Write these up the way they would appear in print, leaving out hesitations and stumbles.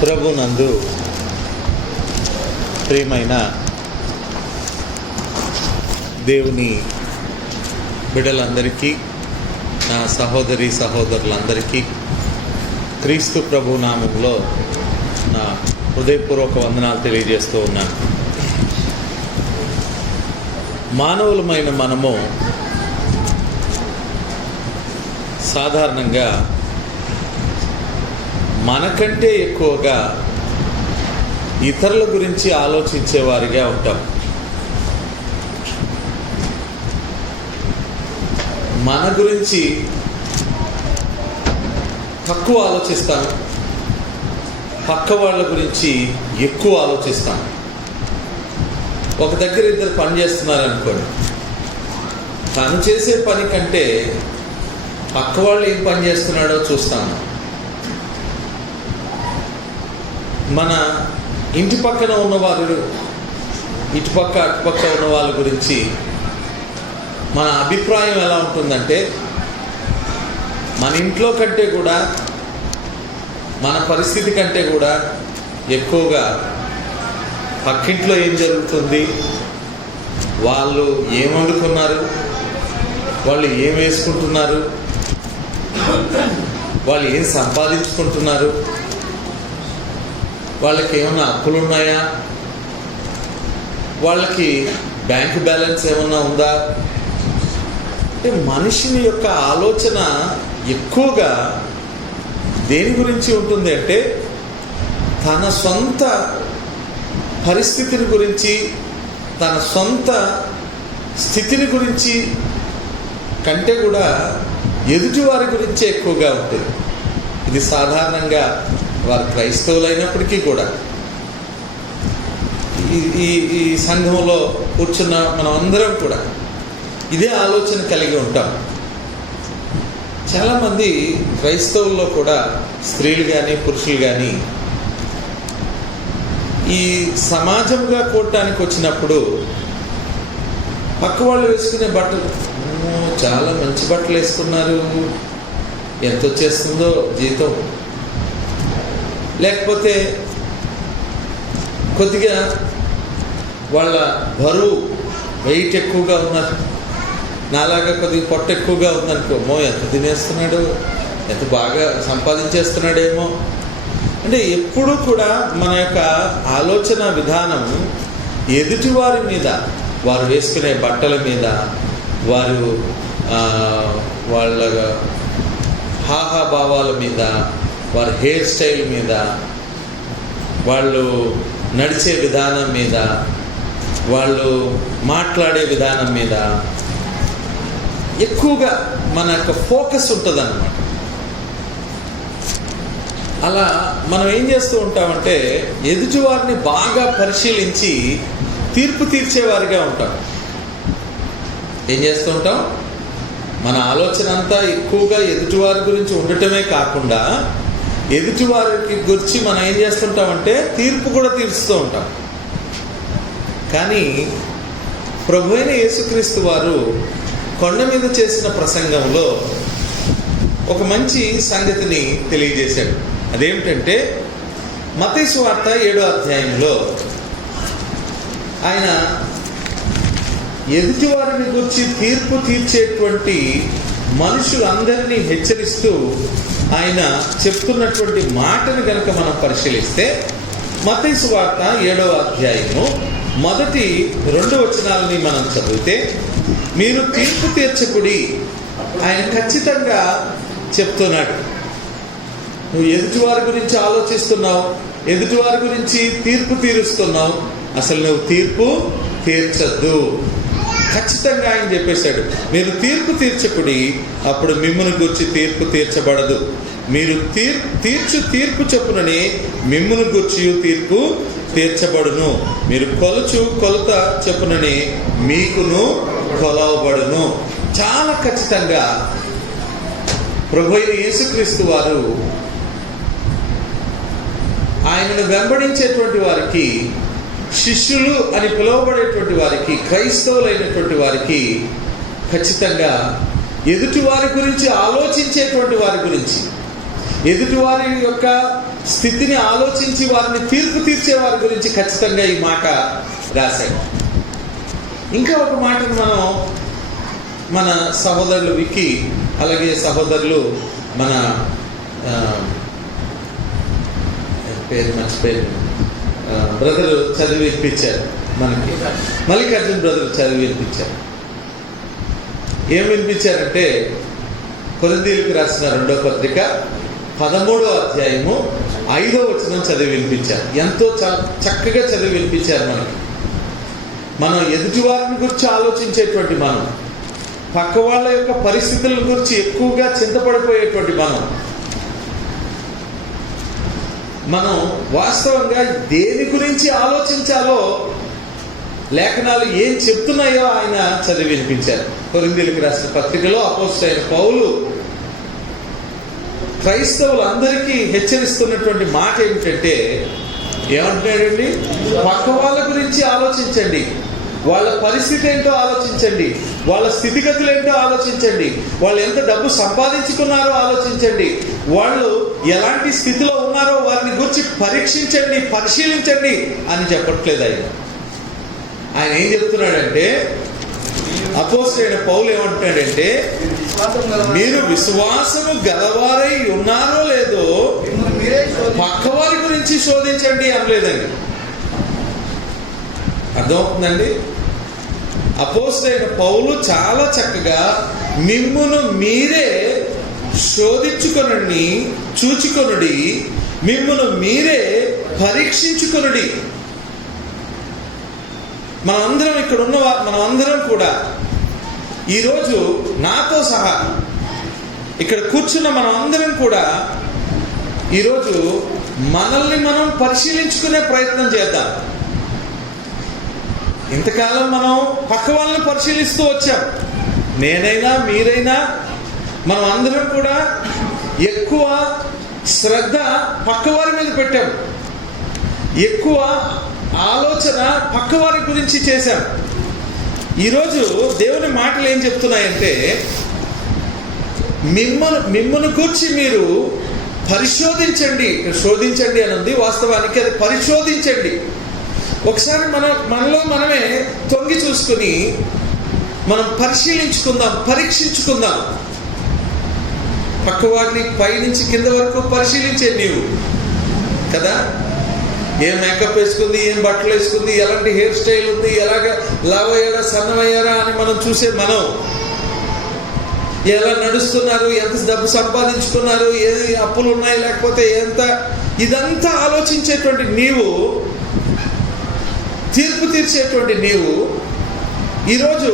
ప్రభునందు ప్రియమైన దేవుని బిడ్డలందరికీ, నా సహోదరి సహోదరులందరికీ క్రీస్తు ప్రభు నామంలో నా హృదయపూర్వక వందనాలు తెలియజేస్తూ ఉన్నాను. మానవులమైన మనము సాధారణంగా మనకంటే ఎక్కువగా ఇతరుల గురించి ఆలోచించేవారిగా ఉంటాం. మన గురించి తక్కువ ఆలోచిస్తాం, పక్క వాళ్ళ గురించి ఎక్కువ ఆలోచిస్తాం. ఒక దగ్గర ఇద్దరు పని చేస్తున్నారనుకోండి, తను చేసే పని కంటే పక్క వాళ్ళు ఏం పని చేస్తున్నాడో చూస్తాము. మన ఇంటి పక్కన ఉన్నవారు, ఇటుపక్క అటుపక్క ఉన్న వాళ్ళ గురించి మన అభిప్రాయం ఎలా ఉంటుందంటే, మన ఇంట్లో కంటే కూడా, మన పరిస్థితి కంటే కూడా ఎక్కువగా పక్కింట్లో ఏం జరుగుతుంది, వాళ్ళు ఏం వండుకున్నారు, వాళ్ళు ఏం వేసుకుంటున్నారు, వాళ్ళు ఏం సంపాదించుకుంటున్నారు, వాళ్ళకి ఏమైనా అప్పులు ఉన్నాయా, వాళ్ళకి బ్యాంక్ బ్యాలెన్స్ ఏమన్నా ఉందా అంటే మనిషిని యొక్క ఆలోచన ఎక్కువగా దేని గురించి ఉంటుంది అంటే, తన సొంత పరిస్థితిని గురించి, తన సొంత స్థితిని గురించి కంటే కూడా ఎదుటి వారి గురించే ఎక్కువగా ఉంటుంది. ఇది సాధారణంగా వారు క్రైస్తవులైనప్పటికీ కూడా ఈ సంఘంలో కూర్చున్న మనం అందరం కూడా ఇదే ఆలోచన కలిగి ఉంటాం. చాలామంది క్రైస్తవుల్లో కూడా స్త్రీలు కానీ పురుషులు కానీ ఈ సమాజంగా కూడటానికి వచ్చినప్పుడు పక్క వాళ్ళు వేసుకునే బట్టలు, చాలా మంచి బట్టలు వేసుకున్నారు, ఎంత వచ్చేస్తుందో జీతం, లేకపోతే కొద్దిగా వాళ్ళ బరువు వెయిట్ ఎక్కువగా ఉన్నారు, నాలాగా కొద్దిగా పొట్ట ఎక్కువగా ఉందనుకో, ఎంత తినేస్తున్నాడు, ఎంత బాగా సంపాదించేస్తున్నాడేమో. అంటే ఎప్పుడూ కూడా మన యొక్క ఆలోచన విధానం ఎదుటివారి మీద, వారు వేసుకునే బట్టల మీద, వారు వాళ్ళ హాహాభావాల మీద, వారి హెయిర్ స్టైల్ మీద, వాళ్ళు నడిచే విధానం మీద, వాళ్ళు మాట్లాడే విధానం మీద ఎక్కువగా మన యొక్క ఫోకస్ ఉంటుంది అన్నమాట. అలా మనం ఏం చేస్తూ ఉంటామంటే, ఎదుటివారిని బాగా పరిశీలించి తీర్పు తీర్చేవారిగా ఉంటాం. ఏం చేస్తూ ఉంటాం, మన ఆలోచన అంతా ఎక్కువగా ఎదుటివారి గురించి ఉండటమే కాకుండా ఎదుటివారికి గురించి మనం ఏం చేస్తుంటామంటే తీర్పు కూడా తీరుస్తూ ఉంటాం. కానీ ప్రభువైన యేసుక్రీస్తు వారు కొండ మీద చేసిన ప్రసంగంలో ఒక మంచి సంగతిని తెలియజేశాడు. అదేమిటంటే, మత్తయి సువార్త 7వ అధ్యాయంలో ఆయన ఎదుటివారిని గురించి తీర్పు తీర్చేటువంటి మనుషులందరినీ హెచ్చరిస్తూ ఆయన చెప్తున్నటువంటి మాటను కనుక మనం పరిశీలిస్తే, మత్తయి సువార్త 7వ అధ్యాయము మొదటి 2 వచనాలని మనం చదివితే, మీరు తీర్పు తీర్చకుడి, ఆయన ఖచ్చితంగా చెప్తున్నాడు. నువ్వు ఎదుటివారి గురించి ఆలోచిస్తున్నావు, ఎదుటివారి గురించి తీర్పు తీరుస్తున్నావు, అసలు నువ్వు తీర్పు తీర్చద్దు. ఖచ్చితంగా ఆయన చెప్పేశాడు, మీరు తీర్పు తీర్చకుడి, అప్పుడు మిమ్మును గూర్చి తీర్పు తీర్చబడదు. మీరు తీర్పు చొప్పునని మిమ్మును గూర్చి తీర్పు తీర్చబడును. మీరు కొలత చొప్పునని మీకును కొలవబడును. చాలా ఖచ్చితంగా ప్రభువైన యేసుక్రీస్తు వారు ఆయనను వెంబడించేటువంటి వారికి, శిష్యులు అని పిలువబడేటువంటి వారికి, క్రైస్తవులైనటువంటి వారికి ఖచ్చితంగా ఎదుటి వారి గురించి ఆలోచించేటువంటి వారి గురించి, ఎదుటివారి యొక్క స్థితిని ఆలోచించి వారిని తీర్పు తీర్చే వారి గురించి ఖచ్చితంగా ఈ మాట రాశాడు. ఇంకా ఒక మాటను మనం మన సహోదరులు వికి, అలాగే సహోదరులు మన పేరు మర్చిపోయారు, బ్రదరు చదివి వినిపించారు. మనకి మల్లికార్జున బ్రదర్ చదివి వినిపించారు. ఏం వినిపించారంటే కొరింథీయులకు రాసిన 2వ పత్రిక 13వ అధ్యాయము 5వ వచనం చదివి వినిపించారు. ఎంతో చక్కగా చదివి వినిపించారు. మనం ఎదుటి వారిని గురించి ఆలోచించేటువంటి మనం, పక్క వాళ్ళ యొక్క పరిస్థితుల గురించి ఎక్కువగా చింతపడిపోయేటువంటి మనం వాస్తవంగా దేని గురించి ఆలోచించాలో లేఖనాలు ఏం చెప్తున్నాయో ఆయన చదివి వినిపించారు. కొరింథీయులకు రాసిన పత్రికలో అపోస్తలుడైన పౌలు క్రైస్తవులందరికీ హెచ్చరిస్తున్నటువంటి మాట ఏమిటంటే, ఏమంటున్నాడండి? పక్క వాళ్ళ గురించి ఆలోచించండి, వాళ్ళ పరిస్థితి ఏంటో ఆలోచించండి, వాళ్ళ స్థితిగతులు ఏంటో ఆలోచించండి, వాళ్ళు ఎంత డబ్బు సంపాదించుకున్నారో ఆలోచించండి, వాళ్ళు ఎలాంటి స్థితిలో ఉన్నారో వారిని గురించి పరీక్షించండి, పరిశీలించండి అని చెప్పట్లేదు ఆయన ఏం చెప్తున్నాడంటే, అపోస్తలుడైన పౌలు ఏమంటున్నాడంటే, మీరు విశ్వాసము గలవారై ఉన్నారో లేదో పక్కవారి గురించి శోధించండి అనలేదండి. అర్థమవుతుందండి? అపోస్తలుడైన పౌలు చాలా చక్కగా మిమ్మును మీరే శోధించుకొనండి, చూచుకొనుడి, మిమ్మును మీరే పరీక్షించుకొనుడి. మనమందరం కూడా ఈరోజు నాతో సహా ఇక్కడ కూర్చున్న మనం అందరం కూడా ఈరోజు మనల్ని మనం పరిశీలించుకునే ప్రయత్నం చేద్దాం. ఇంతకాలం మనం పక్క వాళ్ళని పరిశీలిస్తూ వచ్చాం. నేనైనా మీరైనా మనం అందరం కూడా ఎక్కువ శ్రద్ధ పక్కవారి మీద పెట్టాం, ఎక్కువ ఆలోచన పక్కవారి గురించి చేశాం. ఈరోజు దేవుని మాటలు ఏం చెప్తున్నాయంటే, మిమ్మల్ని గురించి మీరు పరిశోధించండి. శోధించండి అని ఉంది, వాస్తవానికి అది పరిశోధించండి. ఒకసారి మనలో మనమే తొంగి చూసుకుని మనం పరిశీలించుకుందాం, పరీక్షించుకుందాం. పక్కవాడిని పైనుంచి కింద వరకు పరిశీలించే నీవు కదా, ఏం మేకప్ వేసుకుంది, ఏం బట్టలు వేసుకుంది, ఎలాంటి హెయిర్ స్టైల్ ఉంది, ఎలాగ లావయ్యారా సన్నమయ్యారా అని మనం చూసే మనం, ఎలా నడుస్తున్నారు, ఎంత డబ్బు సంపాదించుకున్నారు, ఏ అప్పులు ఉన్నాయి లేకపోతే ఎంత, ఇదంతా ఆలోచించేటువంటి నీవు, తీర్పు తీర్చేటువంటి నీవు, ఈరోజు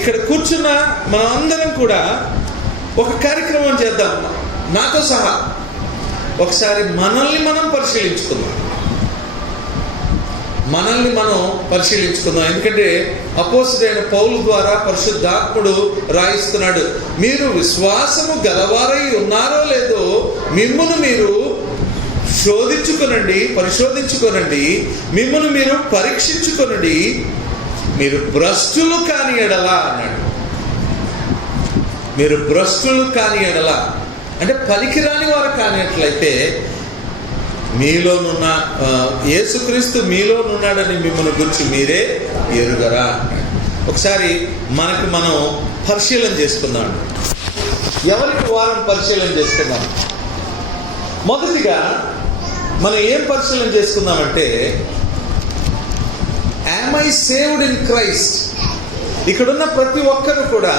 ఇక్కడ కూర్చున్న మనం అందరం కూడా ఒక కార్యక్రమం చేద్దాం. నాతో సహా ఒకసారి మనల్ని మనం పరిశీలించుకుందాం. ఎందుకంటే అపోస్తలుడైన పౌలు ద్వారా పరిశుద్ధాత్ముడు రాయిస్తున్నాడు, మీరు విశ్వాసము గలవారై ఉన్నారో లేదో మిమ్మును మీరు శోధించుకొనండి, పరిశోధించుకొనండి, మిమ్మును మీరు పరీక్షించుకొనండి, మీరు భ్రష్టులు కాని ఎడలా అన్నాడు. మీరు భ్రష్టులు కాని ఎడలా అంటే పనికిరాని వారు కానిట్లయితే మీలోనున్న యేసుక్రీస్తు మీలోనున్నాడని మిమ్మల్ని గురించి మీరే ఎరుగరా. ఒకసారి మనం పరిశీలన చేసుకుందాం. ఎవరికి వారం పరిశీలన చేసుకుందాం. మొదటిగా మనం ఏం పరిశీలన చేసుకుందామంటే, am I saved in Christ? ఇక్కడున్న ప్రతి ఒక్కరు కూడా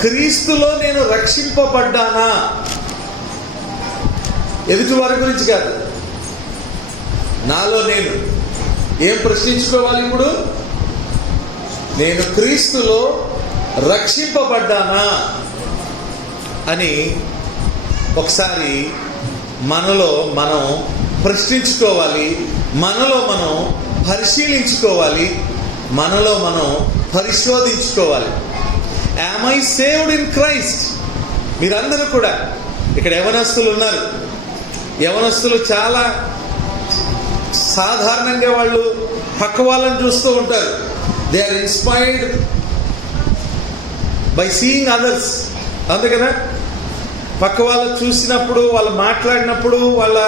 క్రీస్తులో నేను రక్షింపబడ్డానా? ఎదుటి వారి గురించి కాదు, నాలో నేను ఏం ప్రశ్నించుకోవాలి? ఇప్పుడు నేను క్రీస్తులో రక్షింపబడ్డానా అని ఒకసారి మనలో మనం ప్రశ్నించుకోవాలి, మనలో మనం పరిశీలించుకోవాలి, మనలో మనం పరిశోధించుకోవాలి. Am I saved in Christ? మీరందరూ కూడా ఇక్కడ యవనస్తులు ఉన్నారు. యవనస్తులు చాలా సాధారణంగా వాళ్ళు పక్క వాళ్ళని చూస్తూ ఉంటారు. They are inspired by seeing others. అంతే కదా, పక్క వాళ్ళు చూసినప్పుడు, వాళ్ళు మాట్లాడినప్పుడు, వాళ్ళ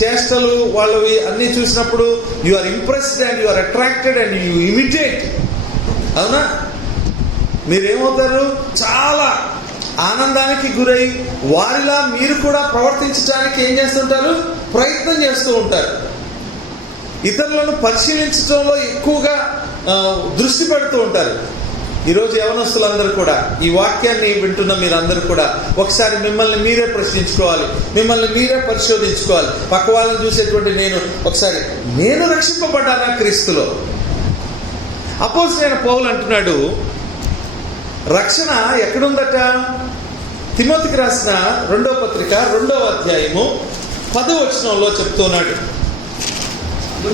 చేష్టలు వాళ్ళవి అన్నీ చూసినప్పుడు you are impressed and you are attracted and you imitate. అవునా? మీరేమవుతారు? చాలా ఆనందానికి గురై వారిలా మీరు కూడా ప్రవర్తించడానికి ఏం చేస్తుంటారు? ప్రయత్నం చేస్తూ ఉంటారు. ఇతరులను పరిశీలించడంలో ఎక్కువగా దృష్టి పెడుతూ ఉంటారు. ఈరోజు యవనస్తులందరూ కూడా ఈ వాక్యాన్ని వింటున్న మీరందరూ కూడా ఒకసారి మిమ్మల్ని మీరే ప్రశ్నించుకోవాలి, మిమ్మల్ని మీరే పరిశోధించుకోవాలి. పక్క వాళ్ళని చూసేటువంటి నేను రక్షింపబడ్డానా క్రీస్తులో? అపోస్తలుడైన పౌలు అంటున్నాడు, రక్షణ ఎక్కడుందట? తిమోతికి రాసిన 2వ పత్రిక 2వ అధ్యాయము 10వ వచనంలో చెప్తున్నాడు.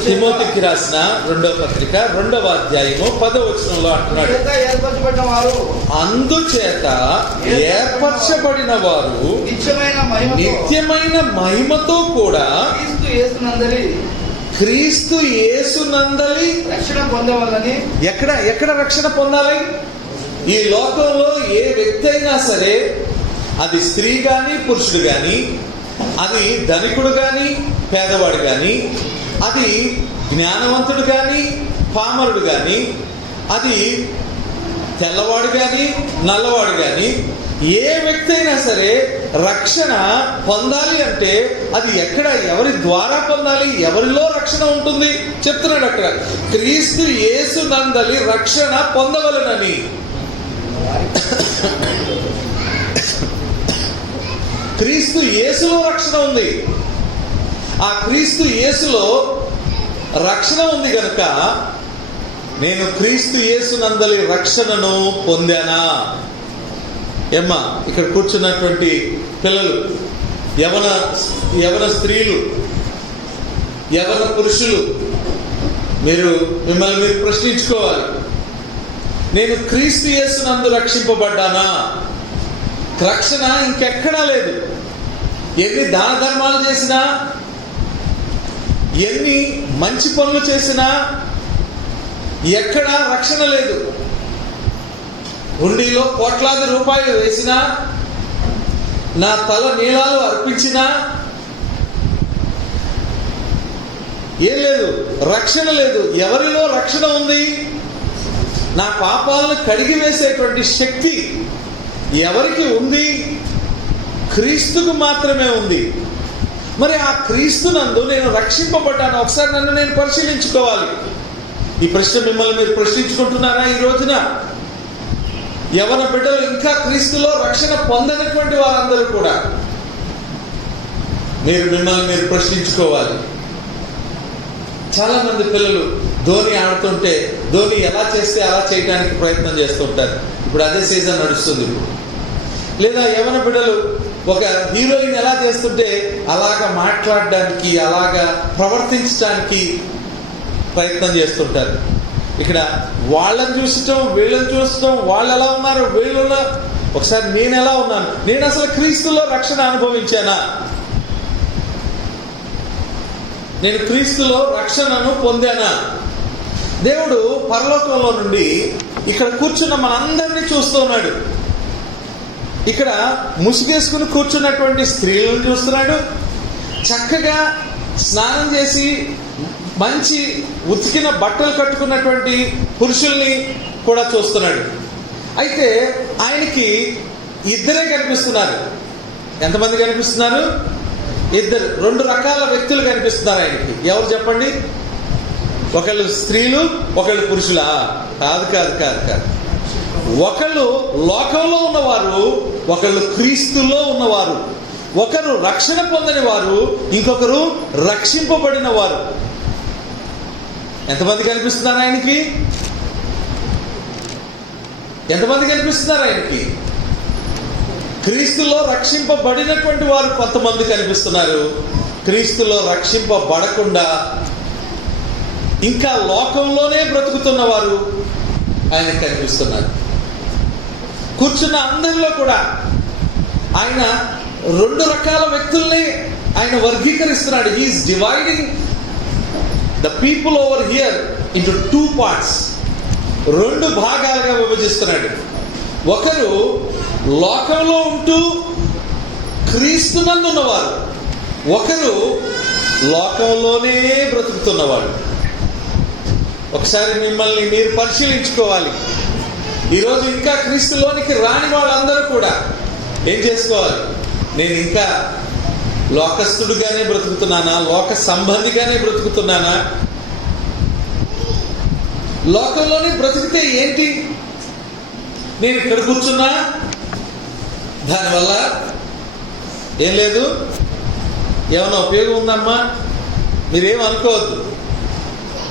తిమోతికి రాసిన 2వ పత్రిక 2వ అధ్యాయము 10వ వచనంలో అంటున్నాడు, అందుచేత ఏర్పరచబడిన వారు నిత్యమైన మహిమతో కూడా క్రీస్తు యేసునందలి రక్షణ పొందవాలని. ఎక్కడ రక్షణ పొందాలి? ఈ లోకంలో ఏ వ్యక్తి అయినా సరే, అది స్త్రీ గాని పురుషుడు గాని, అది ధనికుడు గాని పేదవాడు గాని, అది జ్ఞానవంతుడు గాని పామరుడు గాని, అది తెల్లవాడు గాని నల్లవాడు గాని, ఏ వ్యక్తి అయినా సరే రక్షణ పొందాలి అంటే అది ఎక్కడ, ఎవరి ద్వారా పొందాలి? ఎవరిలో రక్షణ ఉంటుంది చెప్తున్నాడు అక్కడ. క్రీస్తు యేసునందలి రక్షణ పొందవలెనని. క్రీస్తు యేసులో రక్షణ ఉంది. ఆ క్రీస్తు యేసులో రక్షణ ఉంది గనుక నేను క్రీస్తు యేసునందలి రక్షణను పొందానా? ఏమ్మా, ఇక్కడ కూర్చున్నటువంటి పిల్లలు, యవన స్త్రీలు, యవన పురుషులు, మిమ్మల్ని మీరు ప్రశ్నించుకోవాలి. నేను క్రీస్తు యేసునందు రక్షింపబడ్డానా? రక్షణ ఇంకెక్కడా లేదు. ఎన్ని దాన ధర్మాలు చేసినా, ఎన్ని మంచి పనులు చేసినా ఎక్కడా రక్షణ లేదు. హుండీలో కోట్లాది రూపాయలు వేసినా, నా తల నీలాలు అర్పించినా ఏం లేదు, రక్షణ లేదు. ఎవరిలో రక్షణ ఉంది? నా పాపాలను కడిగి వేసేటువంటి శక్తి ఎవరికి ఉంది? క్రీస్తుకు మాత్రమే ఉంది. మరి ఆ క్రీస్తునందు నేను రక్షింపబడ్డాను. ఒకసారి నన్ను నేను పరిశీలించుకోవాలి. ఈ ప్రశ్న మిమ్మల్ని మీరు ప్రశ్నించుకుంటున్నారా ఈ రోజున? యవన బిడ్డలు, ఇంకా క్రీస్తులో రక్షణ పొందనటువంటి వారందరూ కూడా మిమ్మల్ని మీరు ప్రశ్నించుకోవాలి. చాలా మంది పిల్లలు ధోని ఆడుతుంటే ధోని ఎలా చేస్తే అలా చేయడానికి ప్రయత్నం చేస్తుంటారు. ఇప్పుడు అదే సీజన్ నడుస్తుంది. లేదా యవన బిడ్డలు ఒక హీరోయిన్ ఎలా చేస్తుంటే అలాగా మాట్లాడడానికి, అలాగా ప్రవర్తించడానికి ప్రయత్నం చేస్తుంటారు. ఇక్కడ వాళ్ళని చూసటం, వీళ్ళని చూసటం, వాళ్ళు ఎలా ఉన్నారు, వీళ్ళు ఒకసారి నేను ఎలా ఉన్నాను? నేను అసలు క్రీస్తులో రక్షణ అనుభవించానా? నేను క్రీస్తులో రక్షణను పొందానా? దేవుడు పరలోకంలో నుండి ఇక్కడ కూర్చున్న మనందరినీ చూస్తున్నాడు. ఇక్కడ ముసుగేసుకుని కూర్చున్నటువంటి స్త్రీలను చూస్తున్నాడు. చక్కగా స్నానం చేసి మంచి ఉతికిన బట్టలు కట్టుకున్నటువంటి పురుషుల్ని కూడా చూస్తున్నాడు. అయితే ఆయనకి ఇద్దరే కనిపిస్తున్నారు. ఎంతమంది కనిపిస్తున్నారు? ఇద్దరు. 2 రకాల వ్యక్తులు కనిపిస్తున్నారు ఆయనకి. ఎవరు చెప్పండి? ఒకళ్ళు స్త్రీలు, ఒకళ్ళు పురుషులా? కాదు కాదు కాదు కాదు. ఒకళ్ళు లోకంలో ఉన్నవారు, ఒకళ్ళు క్రీస్తులో ఉన్నవారు. ఒకరు రక్షణ పొందని వారు, ఇంకొకరు రక్షింపబడిన వారు. ఎంతమంది కనిపిస్తున్నారు ఆయనకి? ఎంతమంది కనిపిస్తున్నారు ఆయనకి? క్రీస్తులో రక్షింపబడినటువంటి వారు కొంతమంది కనిపిస్తున్నారు. క్రీస్తులో రక్షింపబడకుండా ఇంకా లోకంలోనే బ్రతుకుతున్న వారు ఆయన కనిపిస్తున్నారు. కూర్చున్న అందరిలో కూడా ఆయన 2 రకాల వ్యక్తుల్ని ఆయన వర్గీకరిస్తున్నాడు. He's dividing the people over here into 2 parts. 2 భాగాలుగా విభజిస్తున్నాడు. ఒకరు లోకంలో ఉంటూ క్రీస్తునందు ఉన్నవారు, ఒకరు లోకంలోనే బ్రతుకుతున్నవాడు. ఒకసారి మిమ్మల్ని మీరు పరిశీలించుకోవాలి. ఈరోజు ఇంకా క్రీస్తులోనికి రాని వాళ్ళందరూ కూడా ఏం చేసుకోవాలి? నేను ఇంకా లోకస్తుడుగానే బ్రతుకుతున్నానా, లోక సంబంధిగానే బ్రతుకుతున్నానా? లోకంలోనే బ్రతికితే ఏంటి? నేను ఇక్కడ కూర్చున్నా దానివల్ల ఏం లేదు, ఏమైనా ఉపయోగం ఉందమ్మా? మీరేమనుకోవద్దు.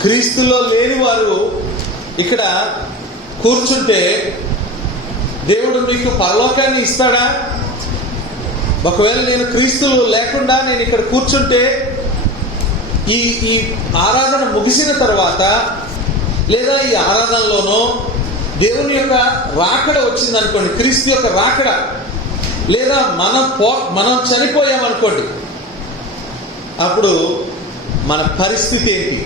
క్రీస్తులో లేని వారు ఇక్కడ కూర్చుంటే దేవుడు మీకు పరలోకాన్ని ఇస్తాడా? ఒకవేళ నేను క్రీస్తులు లేకుండా నేను ఇక్కడ కూర్చుంటే ఈ ఆరాధన ముగిసిన తర్వాత, లేదా ఈ ఆరాధనలోనో దేవుని యొక్క రాకడ వచ్చిందనుకోండి, క్రీస్తు యొక్క రాకడ, లేదా మనం చనిపోయామనుకోండి, అప్పుడు మన పరిస్థితి ఏంటి?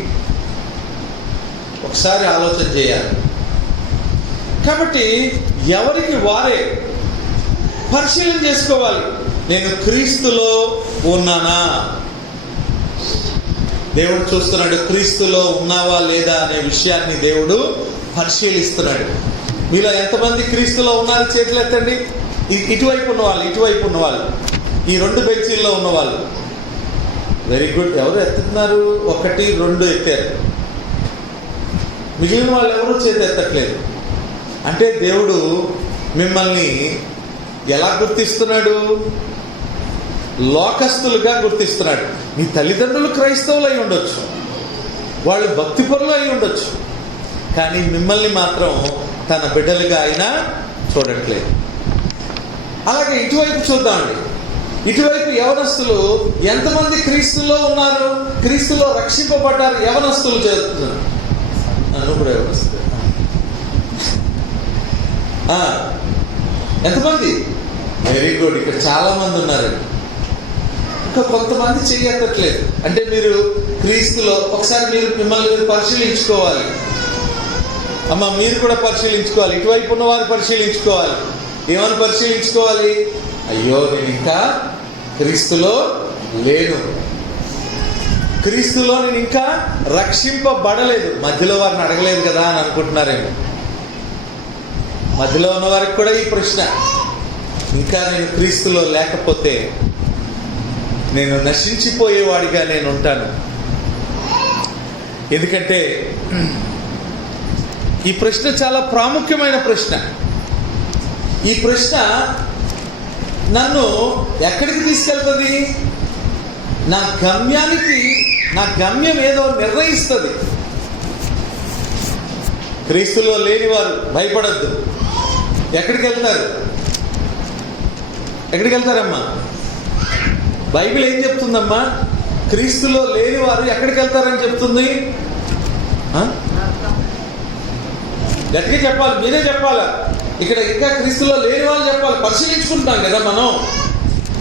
ఒకసారి ఆలోచన చేయాలి. కాబట్టి ఎవరికి వారే పరిశీలన చేసుకోవాలి. నేను క్రీస్తులో ఉన్నానా? దేవుడు చూస్తున్నాడు, క్రీస్తులో ఉన్నావా లేదా అనే విషయాన్ని దేవుడు పరిశీలిస్తున్నాడు. మీలో ఎంతమంది క్రీస్తులో ఉన్నారు? చేతులు ఎత్తండి. ఇటువైపు ఉన్నవాళ్ళు, ఇటువైపు ఉన్నవాళ్ళు, ఈ 2 బెంచీల్లో ఉన్నవాళ్ళు. Very good. ఎవరు ఎత్తుతున్నారు? 1, 2 ఎత్తారు. మిగిలిన వాళ్ళు ఎవరు చేతి ఎత్తట్లేదు. అంటే దేవుడు మిమ్మల్ని ఎలా గుర్తిస్తున్నాడు? లోకస్తులుగా గుర్తిస్తున్నాడు. మీ తల్లిదండ్రులు క్రైస్తవులు అయి ఉండొచ్చు, వాళ్ళు భక్తిపరులు అయి ఉండొచ్చు, కానీ మిమ్మల్ని మాత్రం తన బిడ్డలుగా ఆయన చూడట్లేదు. అలాగే ఇటువైపు చూద్దామండి. ఇటువైపు యవనస్తులు ఎంతమంది క్రీస్తులో ఉన్నారు? క్రీస్తులో రక్షింపబడ్డారు యవనస్తులు చేస్తున్నారు. కూడా యవనస్తులు ఎంతమంది? Very good. ఇక్కడ చాలా మంది ఉన్నారు. ఇంకా కొంతమంది చెయ్యట్లేదు. అంటే మీరు క్రీస్తులో ఒకసారి మిమ్మల్ని మీరు పరిశీలించుకోవాలి. అమ్మ, మీరు కూడా పరిశీలించుకోవాలి. ఇటువైపు ఉన్న వారు పరిశీలించుకోవాలి. ఏమని పరిశీలించుకోవాలి? అయ్యో, నేను ఇంకా క్రీస్తులో లేను, క్రీస్తులో నేను ఇంకా రక్షింపబడలేదు. మధ్యలో వారిని అడగలేదు కదా అని అనుకుంటున్నారేమో. మధ్యలో ఉన్న వారికి కూడా ఈ ప్రశ్న. ఇంకా నేను క్రీస్తులో లేకపోతే నేను నశించిపోయేవాడిగా నేను ఉంటాను. ఎందుకంటే ఈ ప్రశ్న చాలా ప్రాముఖ్యమైన ప్రశ్న. ఈ ప్రశ్న నన్ను ఎక్కడికి తీసుకెళ్తుంది? నా గమ్యం ఏదో నిర్ణయిస్తుంది. క్రీస్తులో లేనివారు భయపడద్దు. ఎక్కడికి వెళ్తారు? ఎక్కడికి వెళ్తారమ్మా? బైబిల్ ఏం చెప్తుందమ్మా? క్రీస్తులో లేనివారు ఎక్కడికి వెళ్తారని చెప్తుంది. గట్టిగా చెప్పాలి, మీరే చెప్పాలా? ఇక్కడ ఇంకా క్రీస్తులో లేని వాళ్ళు చెప్పాలి. పరిశీలించుకుంటున్నాం కదా మనం,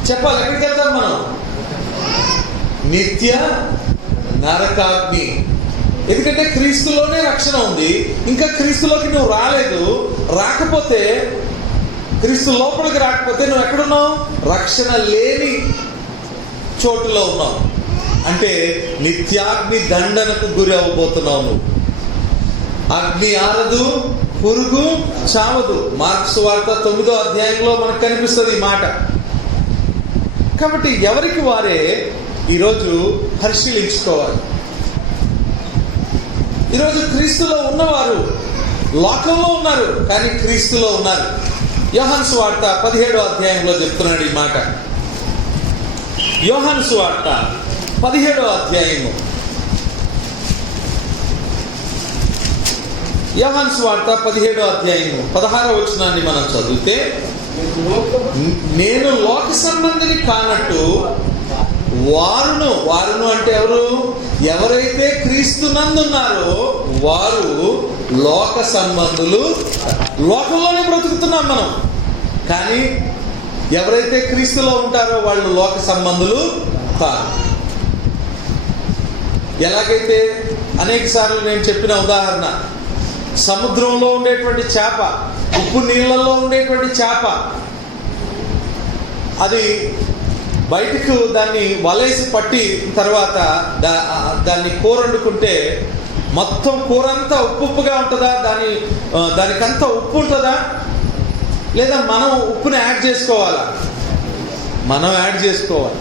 చెప్పాలి. ఎక్కడికి వెళ్తాం మనం? నిత్య నరకాగ్ని. ఎందుకంటే క్రీస్తులోనే రక్షణ ఉంది. ఇంకా క్రీస్తులోకి నువ్వు రాలేదు. రాకపోతే, క్రీస్తు లోపలికి రాకపోతే నువ్వు ఎక్కడున్నావు? రక్షణ లేని చోటులో ఉన్నావు. అంటే నిత్యాగ్ని దండనకు గురి అవ్వబోతున్నావు నువ్వు. అగ్ని ఆరదు, పురుగు చావదు. మార్కు సువార్త 9వ అధ్యాయంలో మనకు కనిపిస్తుంది ఈ మాట. కాబట్టి ఎవరికి వారే ఈరోజు పరిశీలించుకోవాలి. ఈరోజు క్రీస్తులో ఉన్నవారు లోకంలో ఉన్నారు, కానీ క్రీస్తులో ఉన్నారు. యోహాను సువార్త 17వ అధ్యాయంలో చెప్తున్నాడు ఈ మాట. యోహాను సువార్త 17వ అధ్యాయము. యోహాను సువార్త 17వ అధ్యాయము 16వ వచనాన్ని మనం చదివితే, నేను లోక సంబంధిని కానట్టు వారును అంటే ఎవరు? ఎవరైతే క్రీస్తునందున్నారో వారు లోక సంబంధులు. లోకంలోనే బ్రతుకుతున్నాం మనం, కానీ ఎవరైతే క్రీస్తులో ఉంటారో వాళ్ళు లోక సంబంధులు కాదు. ఎలాగైతే అనేక సార్లు నేను చెప్పిన ఉదాహరణ, సముద్రంలో ఉండేటువంటి చేప, ఉప్పు నీళ్ళల్లో ఉండేటువంటి చేప, అది బయటకు దాన్ని వలేసి పట్టి తర్వాత దాన్ని కూర వండుకుంటే మొత్తం కూర అంతా ఉప్పుగా ఉంటుందా? దానికంతా ఉప్పు ఉంటుందా? లేదా మనం ఉప్పుని యాడ్ చేసుకోవాలా? మనం యాడ్ చేసుకోవాలి.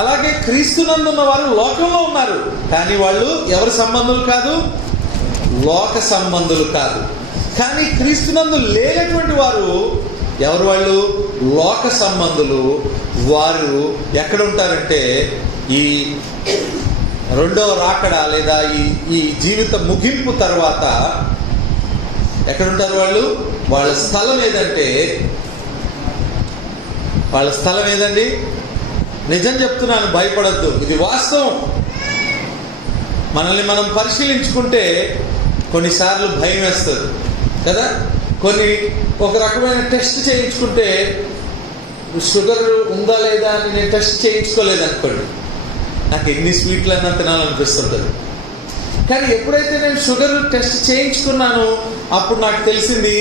అలాగే క్రీస్తునందున్న వారు లోకంలో ఉన్నారు, కానీ వాళ్ళు ఎవరి సంబంధులు కాదు? లోక సంబంధులు కాదు. కానీ క్రీస్తునందు లేనటువంటి వారు ఎవరు? వాళ్ళు లోక సంబంధులు. వారు ఎక్కడ ఉంటారంటే ఈ రెండవ రాకడ లేదా ఈ జీవిత ముగింపు తర్వాత ఎక్కడ ఉంటారు వాళ్ళు? వాళ్ళ స్థలం ఏదండి? నిజం చెప్తున్నాను, భయపడద్దు, ఇది వాస్తవం. మనల్ని మనం పరిశీలించుకుంటే కొన్నిసార్లు భయం వేస్తుంది కదా. ఒక రకమైన టెస్ట్ చేయించుకుంటే షుగర్ ఉందా లేదా అని నేను టెస్ట్ చేయించుకోలేదు అనుకోండి, నాకు ఎన్ని స్వీట్లు అన్నా తినాలనిపిస్తుంటుంది. కానీ ఎప్పుడైతే నేను షుగర్ టెస్ట్ చేయించుకున్నానో అప్పుడు నాకు తెలిసింది,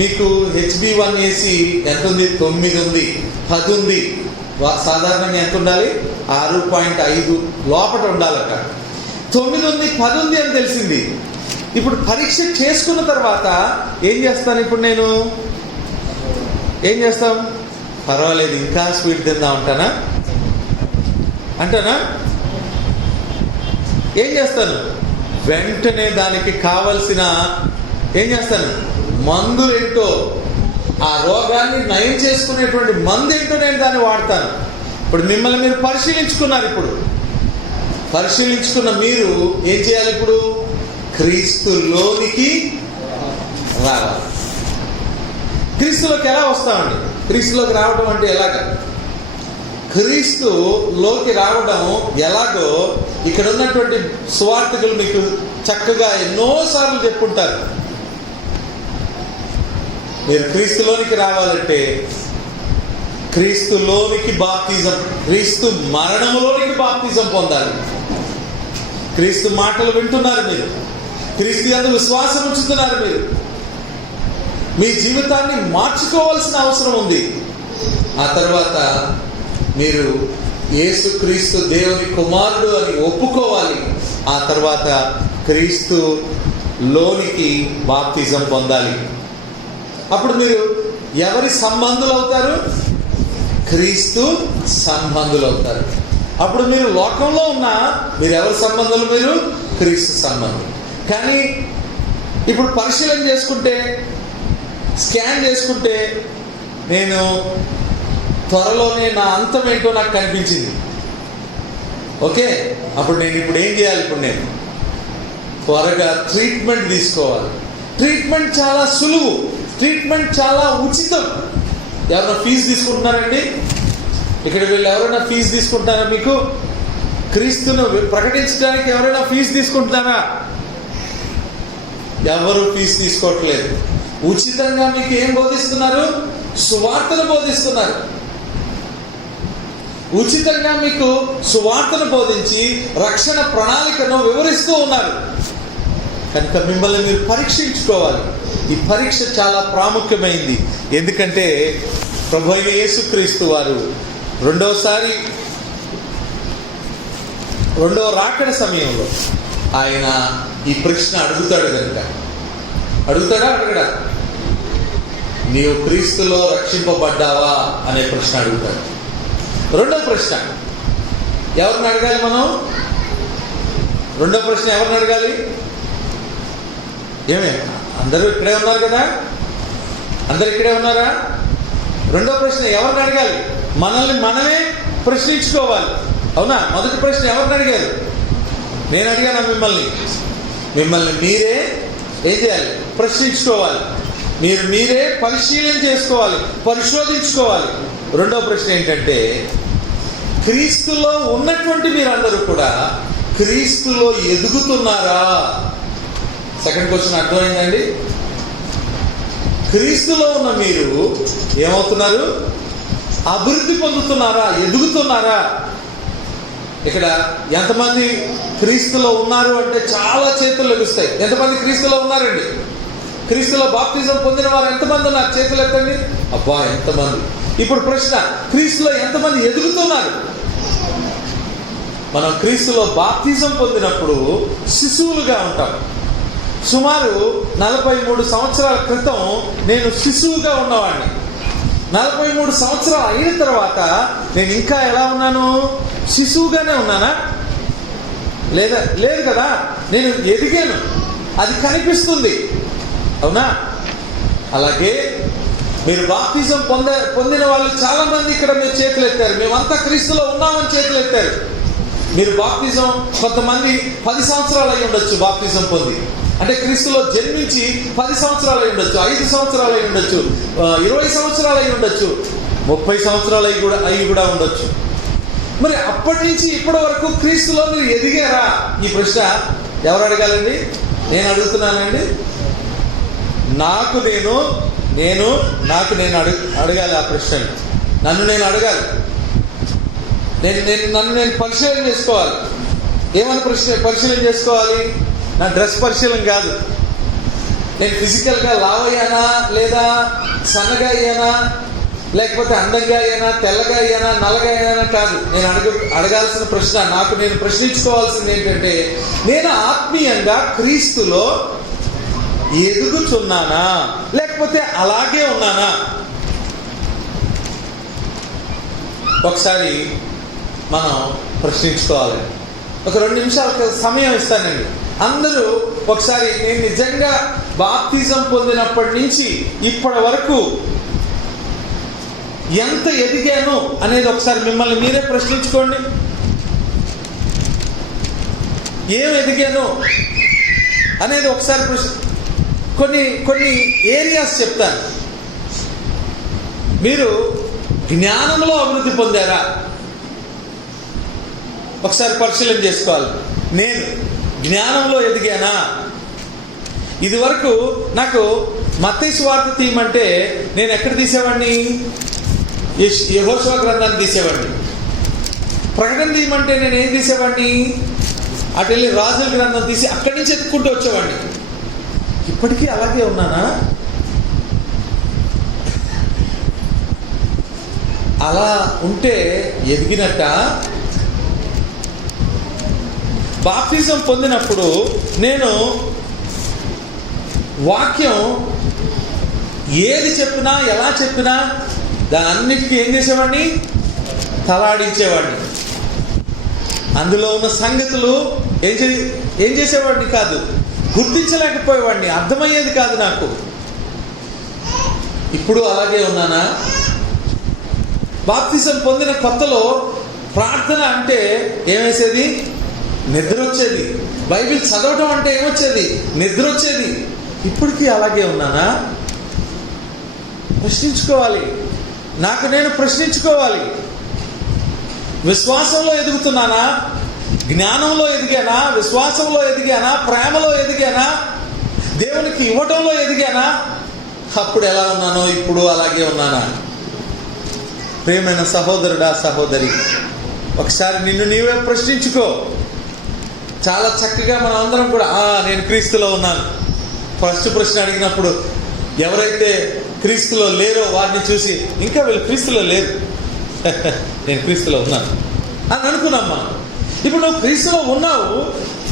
మీకు HB1AC ఎంత ఉంది? 9 ఉంది, 10 ఉంది. సాధారణంగా ఎంత ఉండాలి? 6.5 లోపల ఉండాలట. 9 ఉంది, 10 ఉంది అని తెలిసింది. ఇప్పుడు పరీక్ష చేసుకున్న తర్వాత ఏం చేస్తాను? ఇప్పుడు నేను ఏం చేస్తాం? పర్వాలేదు, ఇంకా స్వీట్ తిందా అంటానా? ఏం చేస్తాను? వెంటనే దానికి కావలసిన ఏం చేస్తాను? మందులు ఏంటో, ఆ రోగాన్ని నయం చేసుకునేటువంటి మందు ఏంటో నేను దాన్ని వాడతాను. ఇప్పుడు మిమ్మల్ని మీరు పరిశీలించుకున్నారు. ఇప్పుడు పరిశీలించుకున్న మీరు ఏం చేయాలి? ఇప్పుడు క్రీస్తులోనికి రావాలి. క్రీస్తులోకి ఎలా వస్తామండి? క్రీస్తులోకి రావడం అంటే ఎలాగా? క్రీస్తులోకి రావడం ఎలాగో ఇక్కడ ఉన్నటువంటి సువార్తికులు మీకు చక్కగా ఎన్నోసార్లు చెప్పుంటారు. మీరు క్రీస్తులోనికి రావాలంటే క్రీస్తులోనికి బాప్తిజం, క్రీస్తు మరణములోనికి బాప్తిజం పొందాలి. క్రీస్తు మాటలు వింటున్నారు మీరు, క్రీస్తు యందు విశ్వాసం ఉంచుతున్నారు మీరు, మీ జీవితాన్ని మార్చుకోవాల్సిన అవసరం ఉంది. ఆ తర్వాత మీరు యేసుక్రీస్తు దేవుని కుమారుడు అని ఒప్పుకోవాలి. ఆ తర్వాత క్రీస్తులోనికి బాప్తిజం పొందాలి. అప్పుడు మీరు ఎవరి సంబంధులు అవుతారు? క్రీస్తు సంబంధులు అవుతారు. అప్పుడు మీరు లోకంలో ఉన్నా మీరు ఎవరి సంబంధులు? మీరు క్రీస్తు సంబంధులు. కానీ ఇప్పుడు పరిశీలన చేసుకుంటే, స్కాన్ చేసుకుంటే, నేను త్వరలోనే నా అంతం ఏంటో నాకు కనిపించింది. ఓకే, అప్పుడు నేను ఇప్పుడు ఏం చేయాలి? ఇప్పుడు నేను త్వరగా ట్రీట్మెంట్ తీసుకోవాలి. ట్రీట్మెంట్ చాలా సులువు, ట్రీట్మెంట్ చాలా ఉచితం. ఎవరైనా ఫీజు తీసుకుంటున్నారండి? ఇక్కడ వీళ్ళు ఎవరైనా ఫీజు తీసుకుంటారా? మీకు క్రీస్తును ప్రకటించడానికి ఎవరైనా ఫీజు తీసుకుంటున్నారా? ఎవరు ఫీజు తీసుకోవట్లేదు. ఉచితంగా మీకు ఏం బోధిస్తున్నారు? సువార్తను బోధిస్తున్నారు. ఉచితంగా మీకు సువార్తను బోధించి రక్షణ ప్రణాళికను వివరిస్తూ ఉన్నారు. కనుక మిమ్మల్ని మీరు పరీక్షించుకోవాలి. ఈ పరీక్ష చాలా ప్రాముఖ్యమైంది. ఎందుకంటే ప్రభు అయిన యేసుక్రీస్తు వారు రెండవ రాకడ సమయంలో ఆయన ఈ ప్రశ్న అడుగుతాడు. కనుక అడగడా? నీవు క్రీస్తులో రక్షింపబడ్డావా అనే ప్రశ్న అడుగుతాడు. రెండవ ప్రశ్న ఎవరిని అడగాలి? మనం రెండవ ప్రశ్న ఎవరిని అడగాలి? అందరూ ఇక్కడే ఉన్నారు కదా? అందరు ఇక్కడే ఉన్నారా? రెండవ ప్రశ్న ఎవరిని అడగాలి? మనల్ని మనమే ప్రశ్నించుకోవాలి. అవునా? మొదటి ప్రశ్న ఎవరిని అడిగారు? నేను అడిగాను మిమ్మల్ని మీరే ఏం చేయాలి? ప్రశ్నించుకోవాలి. మీరే పరిశీలన చేసుకోవాలి, పరిశోధించుకోవాలి. రెండవ ప్రశ్న ఏంటంటే, క్రీస్తులో ఉన్నటువంటి మీరందరూ కూడా క్రీస్తులో ఎదుగుతున్నారా? సెకండ్ క్వశ్చన్ అర్థమైందండి? క్రీస్తులో ఉన్న మీరు ఏమవుతున్నారు? అభివృద్ధి పొందుతున్నారా? ఎదుగుతున్నారా? ఇక్కడ ఎంతమంది క్రీస్తులో ఉన్నారు అంటే చాలా చేతులు లభిస్తాయి. ఎంతమంది క్రీస్తులో ఉన్నారండి? క్రీస్తులో బాప్తిజం పొందిన వారు ఎంతమంది ఉన్నారు? చేతులు ఎత్తండి. అబ్బా, ఎంతమంది! ఇప్పుడు ప్రశ్న, క్రీస్తులో ఎంతమంది ఎదుగుతున్నారు? మనం క్రీస్తులో బాప్తిజం పొందినప్పుడు శిశువులుగా ఉంటాం. సుమారు 43 సంవత్సరాల క్రితం నేను శిశువుగా ఉన్నవాడిని. 43 సంవత్సరాలు అయిన తర్వాత నేను ఇంకా ఎలా ఉన్నాను? శిశువుగానే ఉన్నానా? లేదు కదా. నేను ఎదిగాను, అది కనిపిస్తుంది, అవునా? అలాగే మీరు బాప్తిజం పొందిన వాళ్ళు చాలా మంది ఇక్కడ మీరు చేతులు ఎత్తారు. మేమంతా క్రీస్తులో ఉన్నామని చేతులు ఎత్తారు. మీరు బాప్తిజం, కొంతమంది 10 సంవత్సరాలు అయి ఉండొచ్చు బాప్తిజం పొంది, అంటే క్రీస్తులో జన్మించి 10 సంవత్సరాలు అయి ఉండొచ్చు, 5 సంవత్సరాలు అయి ఉండొచ్చు, 20 సంవత్సరాలు అయి ఉండొచ్చు, 30 సంవత్సరాలు అయి కూడా ఉండొచ్చు. మరి అప్పటి నుంచి ఇప్పటి వరకు క్రీస్తులో మీరు ఎదిగారా? ఈ ప్రశ్న ఎవరు అడగాలండి? నేను అడుగుతున్నానండి. నాకు నేను అడగాలి ఆ ప్రశ్నని. నన్ను నేను అడగాలి. నన్ను నేను పరిశీలన చేసుకోవాలి. ఏమని పరిశీలన చేసుకోవాలి? నా డ్రెస్ పరిశీలన కాదు. నేను ఫిజికల్గా లావ్ అయ్యానా, లేదా సన్నగా అయ్యానా, లేకపోతే అందంగా అయ్యానా, తెల్లగా అయ్యానా, నల్లగా అయ్యానా కాదు. నేను అడగాల్సిన ప్రశ్న, నాకు నేను ప్రశ్నించుకోవాల్సింది ఏంటంటే, నేను ఆత్మీయంగా క్రీస్తులో ఎదుగుతున్నానా, లేకపోతే అలాగే ఉన్నానా? ఒకసారి మనం ప్రశ్నించుకోవాలి. ఒక 2 నిమిషాలకు సమయం ఇస్తానండి. అందరూ ఒకసారి నేను నిజంగా బాప్తిజం పొందినప్పటి నుంచి ఇప్పటి వరకు ఎంత ఎదిగాను అనేది ఒకసారి మిమ్మల్ని మీరే ప్రశ్నించుకోండి. ఏం ఎదిగాను అనేది ఒకసారి కొన్ని ఏరియాస్ చెప్తాను. మీరు జ్ఞానంలో అభివృద్ధి పొందారా? ఒకసారి పరిశీలన చేసుకోవాలి. నేను జ్ఞానంలో ఎదిగానా? ఇది వరకు నాకు మత్తయి సువార్త తీయమంటే నేను ఎక్కడ తీసేవాడిని? యెహోషువ గ్రంథాన్ని తీసేవాడిని. ప్రకటన తీయమంటే నేను ఏం తీసేవాడిని? అటు వెళ్ళి రాజుల గ్రంథం తీసి అక్కడి నుంచి ఎత్తుకుంటూ వచ్చేవాడిని. ఇప్పటికీ అలాగే ఉన్నానా? అలా ఉంటే ఎదిగినట్ట? బాప్తిజం పొందినప్పుడు నేను వాక్యం ఏది చెప్పినా, ఎలా చెప్పినా దాని అన్నిటికీ ఏం చేసేవాడిని? తలాడించేవాడిని. అందులో ఉన్న సంగతులు ఏం చేసేవాడిని కాదు, గుర్తించలేకపోయేవాడిని, అర్థమయ్యేది కాదు నాకు. ఇప్పుడు అలాగే ఉన్నానా? బాప్తిజం పొందిన కొత్తలో ప్రార్థన అంటే ఏమేసేది? నిద్ర వచ్చేది. బైబిల్ చదవటం అంటే ఏమొచ్చేది? నిద్ర వచ్చేది. ఇప్పటికీ అలాగే ఉన్నానా? ప్రశ్నించుకోవాలి. నాకు నేను ప్రశ్నించుకోవాలి. విశ్వాసంలో ఎదుగుతున్నానా? జ్ఞానంలో ఎదిగానా? విశ్వాసంలో ఎదిగానా? ప్రేమలో ఎదిగానా? దేవునికి ఇవ్వటంలో ఎదిగానా? అప్పుడు ఎలా ఉన్నానో ఇప్పుడు అలాగే ఉన్నానా? ప్రియమైన సహోదరుడా, సహోదరి, ఒకసారి నిన్ను నీవే ప్రశ్నించుకో. చాలా చక్కగా మనం అందరం కూడా నేను క్రీస్తులో ఉన్నాను. ఫస్ట్ ప్రశ్న అడిగినప్పుడు ఎవరైతే క్రీస్తులో లేరో వారిని చూసి ఇంకా వీళ్ళు క్రీస్తులో లేరు, నేను క్రీస్తులో ఉన్నాను అని అనుకున్నాం మనం. ఇప్పుడు నువ్వు క్రీస్తులో ఉన్నావు,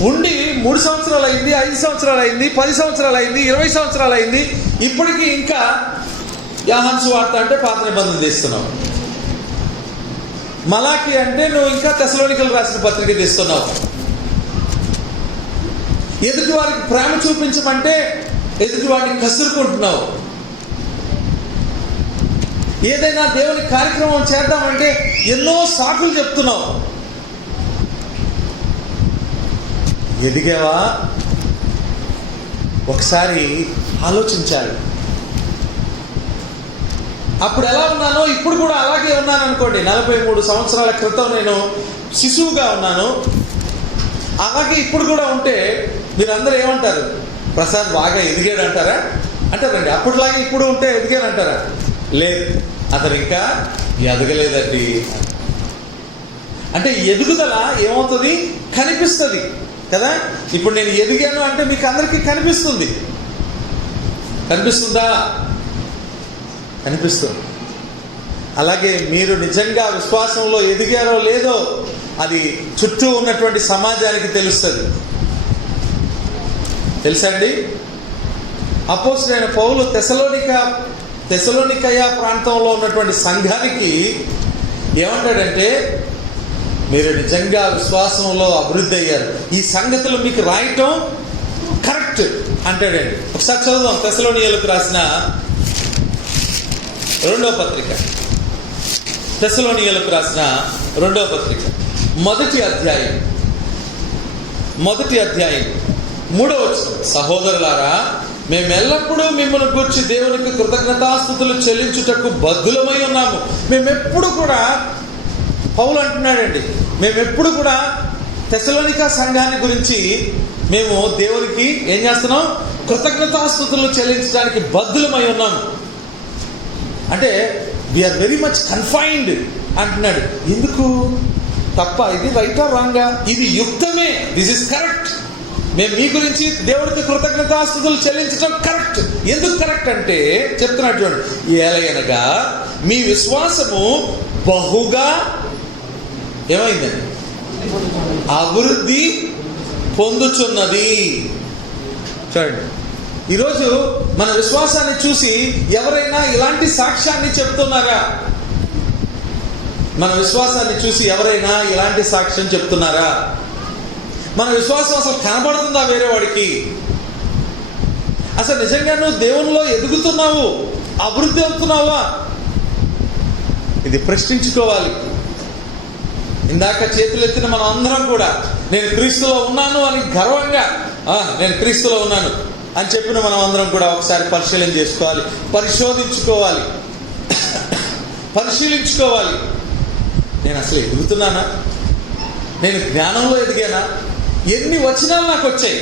ఉండి 3 సంవత్సరాలు అయింది, 5 సంవత్సరాలు అయింది, 10 సంవత్సరాలు అయింది, 20 సంవత్సరాలు అయింది. ఇప్పటికీ ఇంకా యోహాను సువార్త అంటే పాత నిబంధన తీస్తున్నావు. మలాకి అంటే నువ్వు ఇంకా తెస్సలోనికలు రాసిన పత్రిక తీస్తున్నావు. ఎదుటి వారికి ప్రేమ చూపించమంటే ఎదుటి వాడిని కసురుకుంటున్నావు. ఏదైనా దేవుని కార్యక్రమం చేద్దామంటే ఎన్నో సాకులు చెప్తున్నావు. ఎదిగావా? ఒకసారి ఆలోచించాలి. అప్పుడు ఎలా ఉన్నానో ఇప్పుడు కూడా అలాగే ఉన్నాను అనుకోండి. 43 సంవత్సరాల క్రితం నేను శిశువుగా ఉన్నాను, అలాగే ఇప్పుడు కూడా ఉంటే మీరందరూ ఏమంటారు? ప్రసాద్ బాగా ఎదిగాడు అంటారా? అంటారండి. అప్పటిలాగే ఇప్పుడు ఉంటే ఎదిగాడు అంటారా? లేదు, అతను ఇంకా ఎదగలేదండి. అంటే ఎదుగుదల ఏమవుతుంది? కనిపిస్తుంది కదా. ఇప్పుడు నేను ఎదిగాను అంటే మీకు అందరికీ కనిపిస్తుంది. కనిపిస్తుందా? కనిపిస్తుంది. అలాగే మీరు నిజంగా విశ్వాసంలో ఎదిగారో లేదో అది చుట్టూ ఉన్నటువంటి సమాజానికి తెలుస్తుంది. తెలుసా అండి? అపోస్తలుడైన పౌలు తెసలోనికయ ప్రాంతంలో ఉన్నటువంటి సంఘానికి ఏమంటాడంటే, మీరు నిజంగా విశ్వాసంలో అభివృద్ధి అయ్యారు, ఈ సంగతులు మీకు రాయటం కరెక్ట్ అంటాడండి. ఒకసారి చదువుదాం. తెసలోనికలకు రాసిన 2వ పత్రిక, తెసలోనికలకు రాసిన 2వ పత్రిక 1వ అధ్యాయం 3వ వచనం. సహోదరులారా, మేమెల్లప్పుడూ మిమ్మల్ని గూర్చి దేవునికి కృతజ్ఞతాస్తుతులు చెల్లించుటకు బద్ధులమై ఉన్నాము. మేమెప్పుడు కూడా, పౌలు అంటున్నాడండి, మేమెప్పుడు కూడా తెసలోనిక సంఘాన్ని గురించి మేము దేవునికి ఏం చేస్తున్నాం? కృతజ్ఞతాస్తుతులు చెల్లించడానికి బద్ధులమై ఉన్నాము. అంటే వీఆర్ వెరీ మచ్ కన్ఫైన్డ్ అంటున్నాడు. ఎందుకు? తప్ప ఇది రైటా రాంగా? ఇది యుక్తమే, దిస్ ఇస్ కరెక్ట్. మేము మీ గురించి దేవుడికి కృతజ్ఞతాస్తుతులు చెల్లించడం కరెక్ట్. ఎందుకు కరెక్ట్ అంటే చెప్తున్నాడు చూడండి. ఏలయనగా మీ విశ్వాసము బహుగా ఏమైందండి? అభివృద్ధి పొందుచున్నది. చూడండి, ఈరోజు మన విశ్వాసాన్ని చూసి ఎవరైనా ఇలాంటి సాక్ష్యాన్ని చెప్తున్నారా? మన విశ్వాసాన్ని చూసి ఎవరైనా ఇలాంటి సాక్ష్యం చెప్తున్నారా? మన విశ్వాసం అసలు కనబడుతుందా వేరే వాడికి? అసలు నిజంగా నువ్వు దేవునిలో ఎదుగుతున్నావు, అభివృద్ధి అవుతున్నావా? ఇది ప్రశ్నించుకోవాలి. ఇందాక చేతులెత్తిన మనం అందరం కూడా నేను క్రీస్తులో ఉన్నాను అని గర్వంగా, నేను క్రీస్తులో ఉన్నాను అని చెప్పిన మనం అందరం కూడా ఒకసారి పరిశీలన చేసుకోవాలి, పరిశీలించుకోవాలి. నేను అసలు ఎదుగుతున్నానా? నేను జ్ఞానంలో ఎదిగానా? ఎన్ని వచనాలు నాకు వచ్చాయి?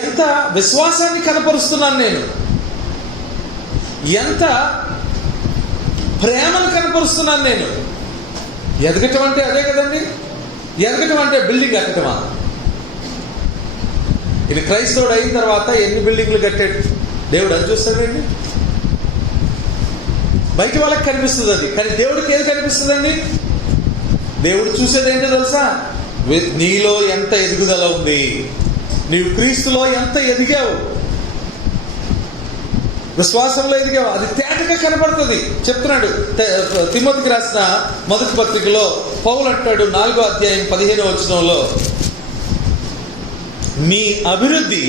ఎంత విశ్వాసాన్ని కనపరుస్తున్నాను నేను? ఎంత ప్రేమను కనపరుస్తున్నాను నేను? ఎదగటం అంటే అదే కదండి. ఎదగటం అంటే బిల్డింగ్ కట్టడమా? ఇది క్రైస్తవుడు అయిన తర్వాత ఎన్ని బిల్డింగ్లు కట్టాడు దేవుడు? అది చూస్తాడండి. బయట వాళ్ళకి కనిపిస్తుంది అది, కానీ దేవుడికి ఏది కనిపిస్తుందండి? దేవుడు చూసేది ఏంటో తెలుసా? నీలో ఎంత ఎదుగుదల ఉంది, నీవు క్రీస్తులో ఎంత ఎదిగావు, విశ్వాసంలో ఎదిగావు, అది తేటగా కనబడుతుంది. చెప్తున్నాడు తిమోతికి రాసిన 1వ పత్రికలో పౌలు అంటాడు 4వ అధ్యాయం 15వ వచనంలో, మీ అభివృద్ధి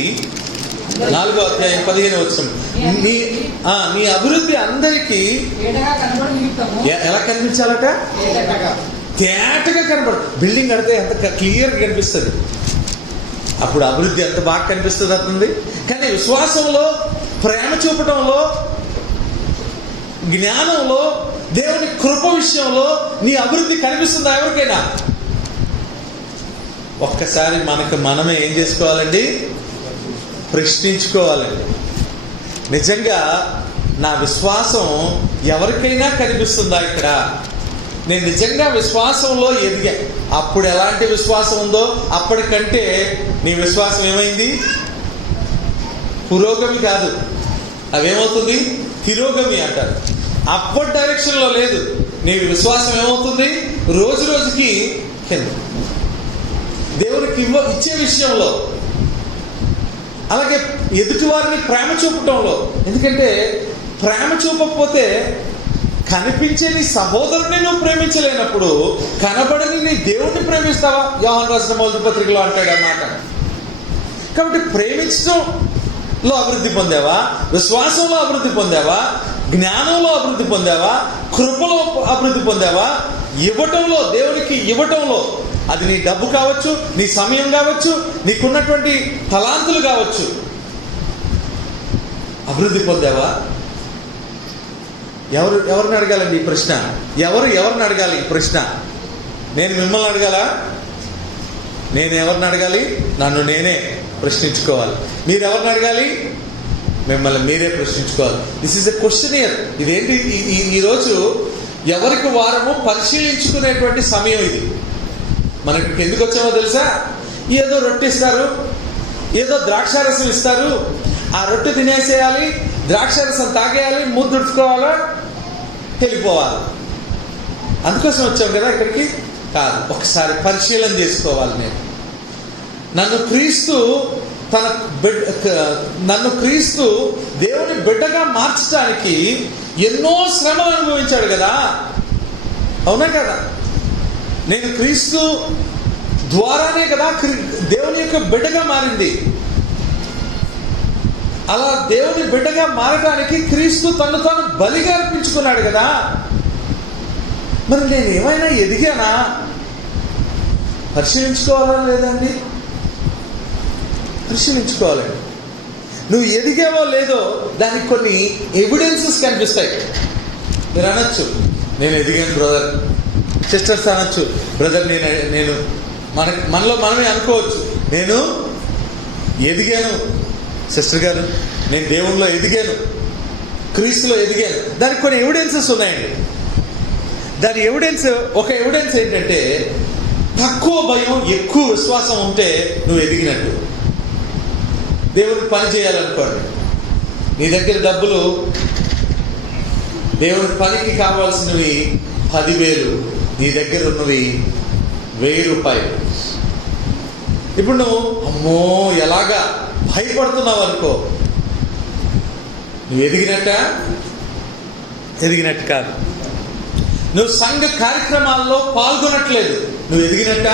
4వ అధ్యాయం 15వ వచనం, మీ అభివృద్ధి అందరికీ ఎలా కనిపించాలట? తేటగా కనబడు. బిల్డింగ్ కడితే ఎంత క్లియర్గా కనిపిస్తుంది, అప్పుడు అభివృద్ధి ఎంత బాగా కనిపిస్తుంది అవుతుంది. కానీ విశ్వాసంలో, ప్రేమ చూపటంలో, జ్ఞానంలో, దేవుని కృప విషయంలో నీ అభివృద్ధి కనిపిస్తుందా ఎవరికైనా? ఒక్కసారి మనమే ఏం చేసుకోవాలండి? ప్రశ్నించుకోవాలండి. నిజంగా నా విశ్వాసం ఎవరికైనా కనిపిస్తుందా ఇక్కడ? నేను నిజంగా విశ్వాసంలో ఎదిగా. అప్పుడు ఎలాంటి విశ్వాసం ఉందో అప్పటికంటే నీ విశ్వాసం ఏమైంది? పురోగమి కాదు, అవేమవుతుంది? తిరోగమి అంటారు. అప్పటి డైరెక్షన్లో లేదు. నీ విశ్వాసం ఏమవుతుంది? రోజు రోజుకి కింద. దేవునికి ఇచ్చే విషయంలో, అలాగే ఎదుటి వారిని ప్రేమ చూపటంలో. ఎందుకంటే ప్రేమ చూపకపోతే కనిపించే నీ సహోదరుని నువ్వు ప్రేమించలేనప్పుడు కనబడని నీ దేవుడిని ప్రేమిస్తావా? యోహాను రాసిన 1వ పత్రికలో అంటాడు అన్నమాట. కాబట్టి ప్రేమించడంలో అభివృద్ధి పొందావా? విశ్వాసంలో అభివృద్ధి పొందావా? జ్ఞానంలో అభివృద్ధి పొందావా? కృపలో అభివృద్ధి పొందావా? ఇవ్వటంలో, దేవునికి ఇవ్వటంలో, అది నీ డబ్బు కావచ్చు, నీ సమయం కావచ్చు, నీకున్నటువంటి తలాంతులు కావచ్చు, అభివృద్ధి పొందావా? ఎవరిని అడగాలండి ఈ ప్రశ్న? ఎవరిని అడగాలి ఈ ప్రశ్న? నేను మిమ్మల్ని అడగాలా? నేను ఎవరిని అడగాలి? నన్ను నేనే ప్రశ్నించుకోవాలి. మీరు ఎవరిని అడగాలి? మిమ్మల్ని మీరే ప్రశ్నించుకోవాలి. This is a క్వశ్చనియర్. ఇదేంటి? ఈరోజు ఎవరికి వారము పరిశీలించుకునేటువంటి సమయం ఇది. మనకి ఎందుకు వచ్చామో తెలుసా? ఏదో రొట్టె ఇస్తారు, ఏదో ద్రాక్షారసం ఇస్తారు, ఆ రొట్టె తినేసేయాలి, ద్రాక్షరసం తాగేయాలి, ముద్దుడుచుకోవాలా, వెళ్ళిపోవాలి. అందుకోసం వచ్చాం కదా ఇక్కడికి. కాదు, ఒకసారి పరిశీలన చేసుకోవాలి. నన్ను క్రీస్తు దేవుని బిడ్డగా మార్చడానికి ఎన్నో శ్రమలు అనుభవించాడు కదా, అవునా కదా? నేను క్రీస్తు ద్వారానే కదా దేవుని యొక్క బిడ్డగా మారింది. అలా దేవుని బిడ్డగా మారడానికి క్రీస్తు తను తాను బలిగా అర్పించుకున్నాడు కదా. మరి నేను ఏమైనా ఎదిగానా పరిశీలించుకోవాలా లేదండి? పరిశీలించుకోవాలండి. నువ్వు ఎదిగావో లేదో దానికి కొన్ని ఎవిడెన్సెస్ కనిపిస్తాయి. మీరు అనొచ్చు, నేను ఎదిగాను బ్రదర్. సిస్టర్స్ అనొచ్చు, బ్రదర్ నేను మనలో మనమే అనుకోవచ్చు, నేను ఎదిగాను సిస్టర్ గారు, నేను దేవునిలో ఎదిగాను, క్రీస్తులో ఎదిగాను. దానికి కొన్ని ఎవిడెన్సెస్ ఉన్నాయండి. దాని ఒక ఎవిడెన్స్ ఏంటంటే, తక్కువ భయం ఎక్కువ విశ్వాసం ఉంటే నువ్వు ఎదిగినట్టు. దేవుడికి పని చేయాలనుకోండి, నీ దగ్గర డబ్బులు దేవుడి పనికి కావాల్సినవి 10,000, నీ దగ్గర ఉన్నవి 1,000 రూపాయలు. ఇప్పుడు నువ్వు అమ్మో ఎలాగా భయపడుతున్నావు అనుకో, నువ్వు ఎదిగినట్టు కాదు. నువ్వు సంఘ కార్యక్రమాల్లో పాల్గొనట్లేదు, నువ్వు ఎదిగినట్ట.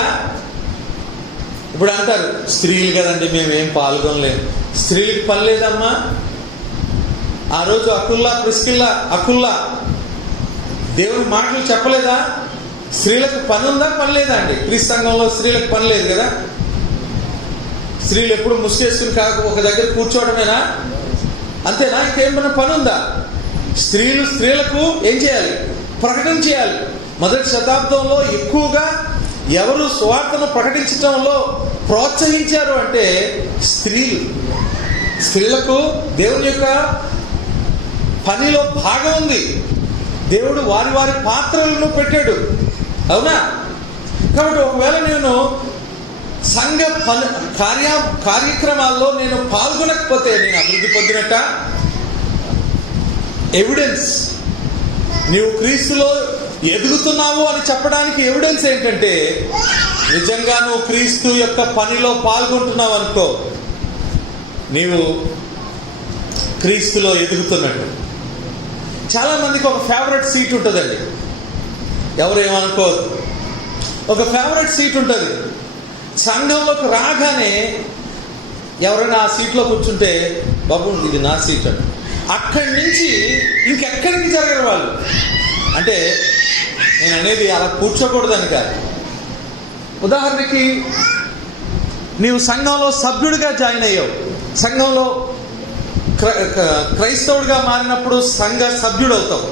ఇప్పుడు అంటారు, స్త్రీలు కదండి మేమేం పాల్గొనలేము. స్త్రీలకు పని లేదమ్మా. ఆ రోజు అకుల్లా దేవుని మాటలు చెప్పలేదా? స్త్రీలకు పని ఉందా, పని లేదా అండి? క్రీస్తు సంఘంలో స్త్రీలకు పని లేదు కదా. స్త్రీలు ఎప్పుడు ముసుగేసుకుని ఒక దగ్గర కూర్చోవడమేనా? అంతేనా? ఇంకేమైనా పని ఉందా? స్త్రీలకు ఏం చేయాలి? ప్రకటన చేయాలి. మొదటి శతాబ్దంలో ఎక్కువగా ఎవరు సువార్తను ప్రకటించడంలో ప్రోత్సహించారు అంటే స్త్రీలకు దేవుని యొక్క పనిలో భాగం ఉంది. దేవుడు వారి పాత్రలను పెట్టాడు, అవునా? కాబట్టి ఒకవేళ నేను సంఘ కార్యక్రమాల్లో నేను పాల్గొనకపోతే నేను అభివృద్ధి పొందినట్ట. ఎవిడెన్స్, నీవు క్రీస్తులో ఎదుగుతున్నావు అని చెప్పడానికి ఎవిడెన్స్ ఏంటంటే, నిజంగా నువ్వు క్రీస్తు యొక్క పనిలో పాల్గొంటున్నావు అనుకో, నీవు క్రీస్తులో ఎదుగుతున్నట్టు. చాలా మందికి ఒక ఫేవరెట్ సీట్ ఉంటుందండి. ఎవరేమనుకోవద్దు, ఒక ఫేవరెట్ సీట్ ఉంటుంది. సంఘంలోకి రాగానే ఎవరైనా ఆ సీట్లో కూర్చుంటే, బాబు ఇది నా సీట్ అండి, అక్కడి నుంచి ఇంకెక్కడికి జరగరు వాళ్ళు. అంటే నేను అనేది అలా కూర్చోకూడదని కాదు. ఉదాహరణకి నీవు సంఘంలో సభ్యుడిగా జాయిన్ అయ్యావు, సంఘంలో క్రైస్తవుడిగా మారినప్పుడు సంఘ సభ్యుడు అవుతావు.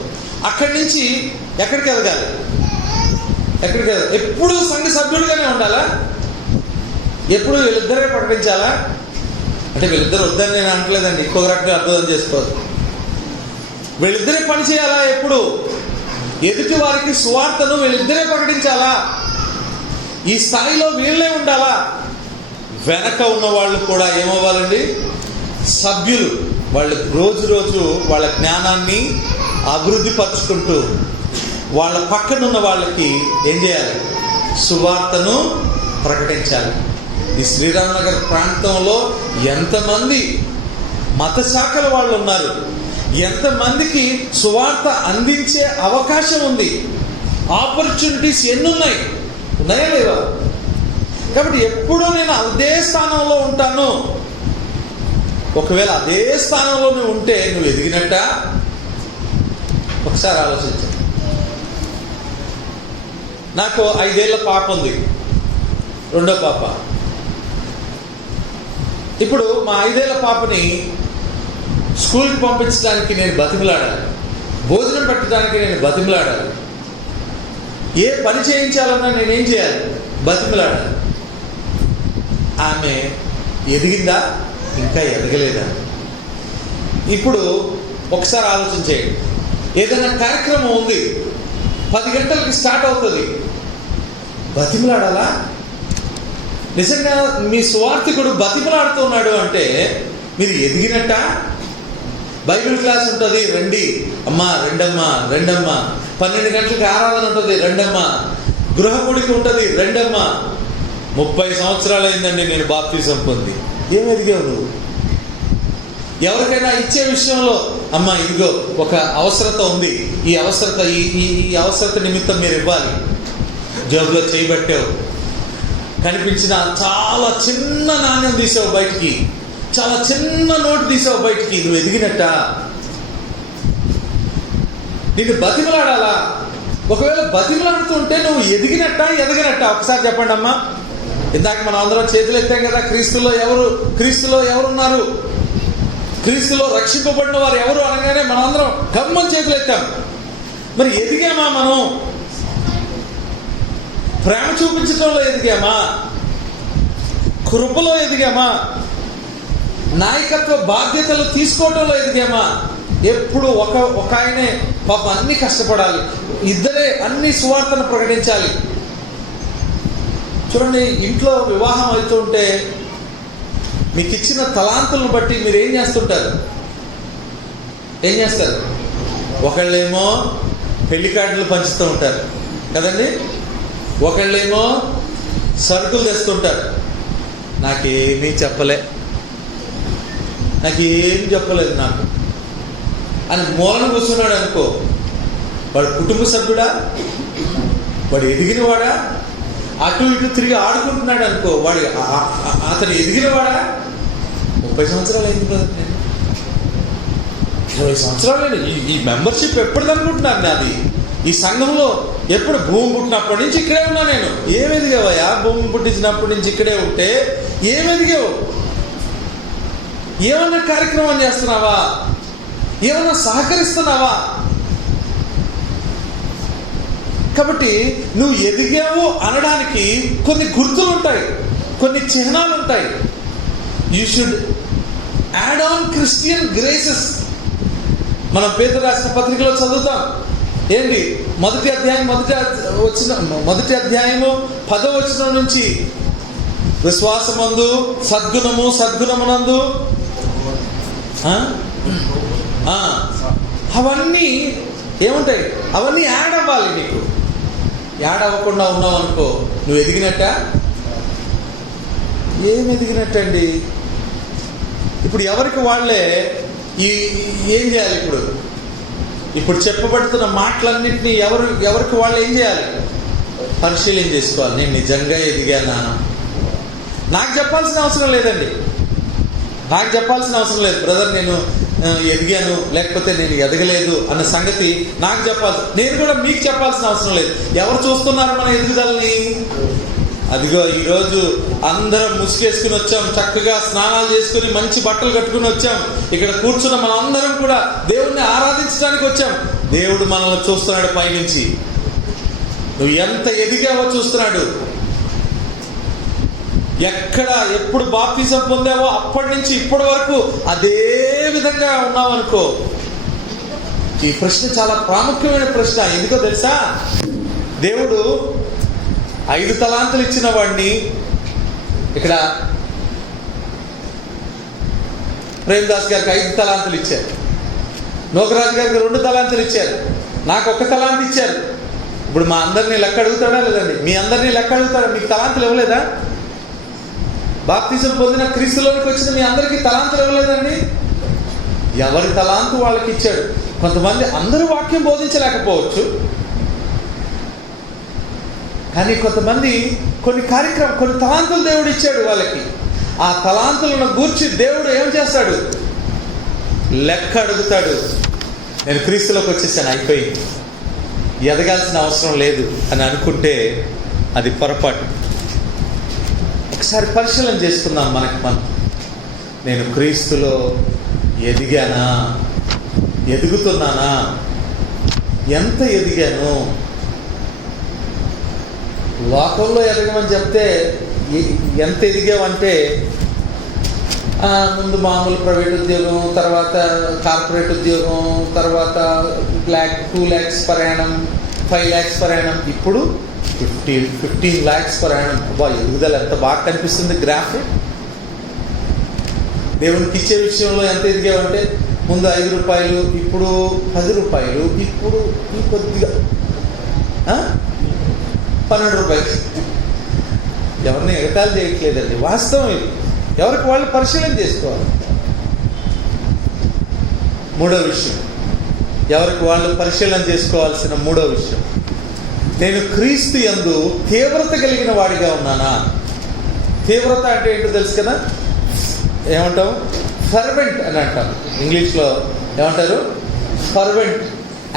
అక్కడి నుంచి ఎక్కడికి ఎదగాలి? ఎప్పుడు సంఘ సభ్యుడిగానే ఉండాలా? ఎప్పుడు వీళ్ళిద్దరే ప్రకటించాలా? అంటే వీళ్ళిద్దరు వద్దని నేను అనట్లేదండి, ఇంకొక రకంగా అర్థం చేసుకోవద్దు. వీళ్ళిద్దరే పని చేయాలా? ఎప్పుడు ఎదుటి వారికి సువార్తను వీళ్ళిద్దరే ప్రకటించాలా? ఈ స్థాయిలో వీళ్ళే ఉండాలా? వెనక ఉన్న వాళ్ళు కూడా ఏమవ్వాలండి? సభ్యులు. వాళ్ళు రోజు వాళ్ళ జ్ఞానాన్ని అభివృద్ధి పరుచుకుంటూ వాళ్ళ పక్కనున్న వాళ్ళకి ఏం చేయాలి? సువార్తను ప్రకటించాలి. ఈ శ్రీరామనగర్ ప్రాంతంలో ఎంతమంది మత శాఖల వాళ్ళు ఉన్నారు, ఎంతమందికి సువార్త అందించే అవకాశం ఉంది, ఆపర్చునిటీస్ ఉన్నాయా లేవా? కాబట్టి ఎప్పుడూ నేను అదే స్థానంలో ఉంటాను. ఒకవేళ అదే స్థానంలో నువ్వు ఉంటే నువ్వు ఎదిగినట్ట? ఒకసారి ఆలోచించు. నాకు 5 ఏళ్ల పాప ఉంది, రెండో పాప. ఇప్పుడు మా 5 ఏళ్ల పాపని స్కూల్కి పంపించడానికి నేను బతిమలాడాలి, భోజనం పెట్టడానికి నేను బతిమలాడాలి, ఏ పని చేయించాలన్నా నేనేం చేయాలి? బతిమలాడాలి. ఆమె ఎదిగిందా? ఇంకా ఎదగలేదా? ఇప్పుడు ఒకసారి ఆలోచించేయండి. ఏదైనా కార్యక్రమం ఉంది, 10 గంటలకి స్టార్ట్ అవుతుంది, బతిమలాడాలా? నిజంగా మీ సువార్థికుడు బతిమలాడుతున్నాడు అంటే మీరు ఎదిగినట్ట? బైబిల్ క్లాస్ ఉంటుంది, రండి అమ్మా, రెండమ్మా రెండమ్మా. 12 గంటలకు ఆరాధన ఉంటుంది, రెండమ్మా. గృహ కూడిక ఉంటుంది, రెండమ్మా. 30 సంవత్సరాలు అయిందండి నేను బాప్తిజం పొంది. ఏం ఎదిగావు నువ్వు? ఎవరికైనా ఇచ్చే విషయంలో, అమ్మా ఇదిగో ఒక అవసరత ఉంది, ఈ అవసరత నిమిత్తం మీరు ఇవ్వాలి. జోబులో చేయబట్టావు, కనిపించిన చాలా చిన్న నాణ్యం తీసావు బయటికి, చాలా చిన్న నోటు తీసావు బయటికి. నువ్వు ఎదిగినట్ట? నిన్ను బతిమలాడాలా? ఒకవేళ బతిమలాడుతుంటే నువ్వు ఎదిగినట్ట? ఒకసారి చెప్పండి అమ్మా. ఇందాక మనం అందరం చేతులు ఎత్తాం కదా, క్రీస్తులో ఎవరున్నారు, క్రీస్తులో రక్షింపబడిన వారు ఎవరు అనగానే మనం అందరం గమ్మని చేతులు ఎత్తాం. మరి ఎదిగామా? మనం ప్రేమ చూపించడంలో ఎదిగామా? కృపలో ఎదిగామా? నాయకత్వ బాధ్యతలు తీసుకోవడంలో ఎదిగామా? ఎప్పుడు ఒక ఆయనే పాప అన్ని కష్టపడాలి, ఇద్దరే అన్ని సువార్తను ప్రకటించాలి. చూడండి, ఇంట్లో వివాహం అవుతుంటే మీకు ఇచ్చిన తలాంతులను బట్టి మీరు ఏం చేస్తారు? ఒకళ్ళేమో పెళ్లి కార్డులు పంచుతూ ఉంటారు కదండి, ఒకళ్ళేమో సరుకులు తెస్తుంటారు. నాకేమీ చెప్పలేదు నాకు అని మూలను కూర్చున్నాడు అనుకో, వాడు కుటుంబ సభ్యుడా, వాడు ఎదిగినవాడా? అటు ఇటు తిరిగి ఆడుకుంటున్నాడు అనుకో, వాడు అతను ఎదిగినవాడా? 30 సంవత్సరాలు అయింది బ్రదర్, నేను 20 సంవత్సరాలు అయింది. ఈ మెంబర్షిప్ ఎప్పుడు అనుకుంటున్నాను నాది? ఈ సంఘంలో ఎప్పుడు భూమి పుట్టినప్పటి నుంచి ఇక్కడే ఉన్నా నేను. ఏమి ఎదిగావయ్యా? భూమి పుట్టించినప్పటి నుంచి ఇక్కడే ఉంటే ఏమి ఎదిగావు? ఏమన్నా కార్యక్రమం చేస్తున్నావా? ఏమన్నా సహకరిస్తున్నావా? కాబట్టి నువ్వు ఎదిగావు అనడానికి కొన్ని గుర్తులు ఉంటాయి, కొన్ని చిహ్నాలు ఉంటాయి. You should add on Christian graces. మనం పేతురు రాసిన పత్రికలో చదువుతాం. ఏంటి? మొదటి అధ్యాయము 10వ వచనం నుంచి విశ్వాసమందు సద్గుణమునందు అవన్నీ ఏముంటాయి? అవన్నీ యాడ్ అవ్వాలి. నీకు యాడ్ అవ్వకుండా ఉన్నావు అనుకో, నువ్వు ఎదిగినట్ట? ఏం ఎదిగినట్టండి? ఇప్పుడు ఎవరికి వాళ్ళే ఏం చేయాలి? ఇప్పుడు చెప్పబడుతున్న మాటలన్నింటినీ ఎవరికి వాళ్ళు ఏం చేయాలి? పరిశీలన చేసుకోవాలి. నేను నిజంగా ఎదిగానా? నాకు చెప్పాల్సిన అవసరం లేదండి, బ్రదర్ నేను ఎదిగాను లేకపోతే నేను ఎదగలేదు అన్న సంగతి నాకు చెప్పాల్సి, నేను కూడా మీకు చెప్పాల్సిన అవసరం లేదు. ఎవరు చూస్తున్నారు మన ఎదుగుదలని? అదిగో ఈరోజు అందరం ముసుగేసుకుని వచ్చాం, చక్కగా స్నానాలు చేసుకుని మంచి బట్టలు కట్టుకుని వచ్చాం. ఇక్కడ కూర్చున్న మనం అందరం కూడా దేవుణ్ణి ఆరాధించడానికి వచ్చాం. దేవుడు మనల్ని చూస్తున్నాడు పైనుంచి. నువ్వు ఎంత ఎదిగావో చూస్తున్నాడు. ఎప్పుడు బాప్తిజం పొందావో అప్పటి నుంచి ఇప్పటి వరకు అదే విధంగా ఉన్నావనుకో. ఈ ప్రశ్న చాలా ప్రాముఖ్యమైన ప్రశ్న. ఎందుకో తెలుసా? దేవుడు 5 తలాంతులు ఇచ్చిన వాడిని ఇక్కడ ప్రేమదాస్ గారికి 5 తలాంతులు ఇచ్చారు, నోకరాజు గారికి 2 తలాంతులు ఇచ్చారు, నాకు 1 తలాంతు ఇచ్చారు. ఇప్పుడు మా అందరినీ లెక్క అడుగుతాడా లేదండి? మీ అందరినీ లెక్క అడుగుతాడా? మీకు తలాంతులు ఇవ్వలేదా? బాప్తిజం పొందిన క్రీస్తులోనికి వచ్చిన మీ అందరికీ తలాంతులు ఇవ్వలేదండి? ఎవరి తలాంతు వాళ్ళకి ఇచ్చాడు. కొంతమంది అందరూ వాక్యం బోధించలేకపోవచ్చు, కానీ కొంతమంది కొన్ని తలాంతులు దేవుడు ఇచ్చాడు వాళ్ళకి. ఆ తలాంతులను గూర్చి దేవుడు ఏం చేస్తాడు? లెక్క అడుగుతాడు. నేను క్రీస్తులోకి వచ్చేసాను, అయిపోయింది, ఎదగాల్సిన అవసరం లేదు అని అనుకుంటే అది పొరపాటు. ఒకసారి పరిశీలన చేసుకుందాం మనం. నేను క్రీస్తులో ఎదిగానా? ఎదుగుతున్నానా? ఎంత ఎదిగాను? లోకంలో ఎదగమని చెప్తే ఎంత ఎదిగావంటే ముందు మామూలు ప్రైవేట్ ఉద్యోగం, తర్వాత కార్పొరేట్ ఉద్యోగం, తర్వాత 2 lakhs per annum, 5 lakhs per annum, ఇప్పుడు 15 lakhs పర్ యానం. అబ్బా, ఎదుగుదల ఎంత బాగా కనిపిస్తుంది గ్రాఫ్. దేవునికి ఇచ్చే విషయంలో ఎంత ఎదిగావంటే, ముందు 5 రూపాయలు, ఇప్పుడు 10 రూపాయలు, ఇప్పుడు కొద్దిగా 12 రూపాయలు. ఎవరిని ఎగతాళి చేయట్లేదండి, వాస్తవం ఇది. ఎవరికి వాళ్ళు పరిశీలన చేసుకోవాలి. మూడో విషయం, ఎవరికి వాళ్ళు పరిశీలన చేసుకోవాల్సిన మూడో విషయం, నేను క్రీస్తు యందు తీవ్రత కలిగిన వాడిగా ఉన్నానా? తీవ్రత అంటే ఏంటో తెలుసు కదా, ఏమంటాం? ఫర్వెంట్ అని అంటాం. ఇంగ్లీష్లో ఏమంటారు? Fervent.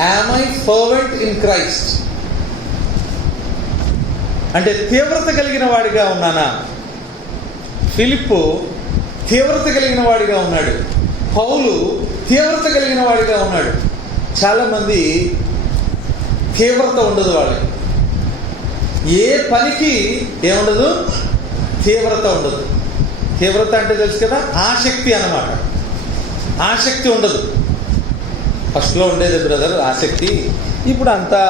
Am I fervent in Christ అంటే తీవ్రత కలిగిన వాడిగా ఉన్నానా? ఫిలిప్పు తీవ్రత కలిగిన వాడిగా ఉన్నాడు. పౌలు తీవ్రత కలిగిన వాడిగా ఉన్నాడు. చాలామంది తీవ్రత ఉండదు వాళ్ళకి. ఏ పనికి ఏముండదు? తీవ్రత ఉండదు. తీవ్రత అంటే తెలుసు కదా, ఆసక్తి అన్నమాట. ఆసక్తి ఉండదు. ఫస్ట్లో ఉండేది బ్రదర్ ఆసక్తి, ఇప్పుడు అంతా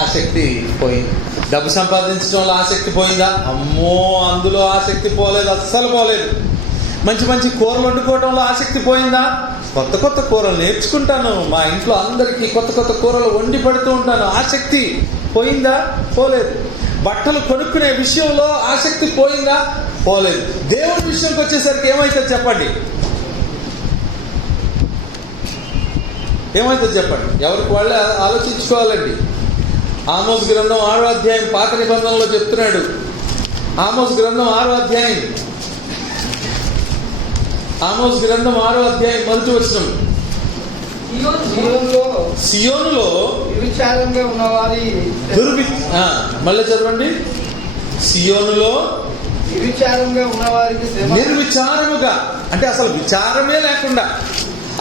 ఆసక్తి పోయింది. డబ్బు సంపాదించడంలో ఆసక్తి పోయిందా? అమ్మో, అందులో ఆసక్తి పోలేదు, అస్సలు పోలేదు. మంచి మంచి కూరలు వండుకోవడంలో ఆసక్తి పోయిందా? కొత్త కొత్త కూరలు నేర్చుకుంటాను, మా ఇంట్లో అందరికీ కొత్త కొత్త కూరలు వండి పెడుతూ ఉంటాను. ఆసక్తి పోయిందా? పోలేదు. బట్టలు కొనుక్కునే విషయంలో ఆసక్తి పోయిందా? పోలేదు. దేవుని విషయంకి వచ్చేసరికి ఏమైతే చెప్పండి, ఏమైతే చెప్పండి. ఎవరికి వాళ్ళే ఆలోచించుకోవాలండి. ఆమోస్ గ్రంథం 6వ అధ్యాయం పాత నిబంధనలో చెప్తున్నాడు. ఆమోస్ గ్రంథం 6వ అధ్యాయం, ఆమోస్ గ్రంథం 6వ అధ్యాయం మొదటి వచనం, సియోనులో విచారంగా ఉన్నవారి మళ్ళీ చదవండి. సియోనులో నిర్విచారంగా ఉన్నవారికి, నిర్విచారముగా అంటే అసలు విచారమే లేకుండా,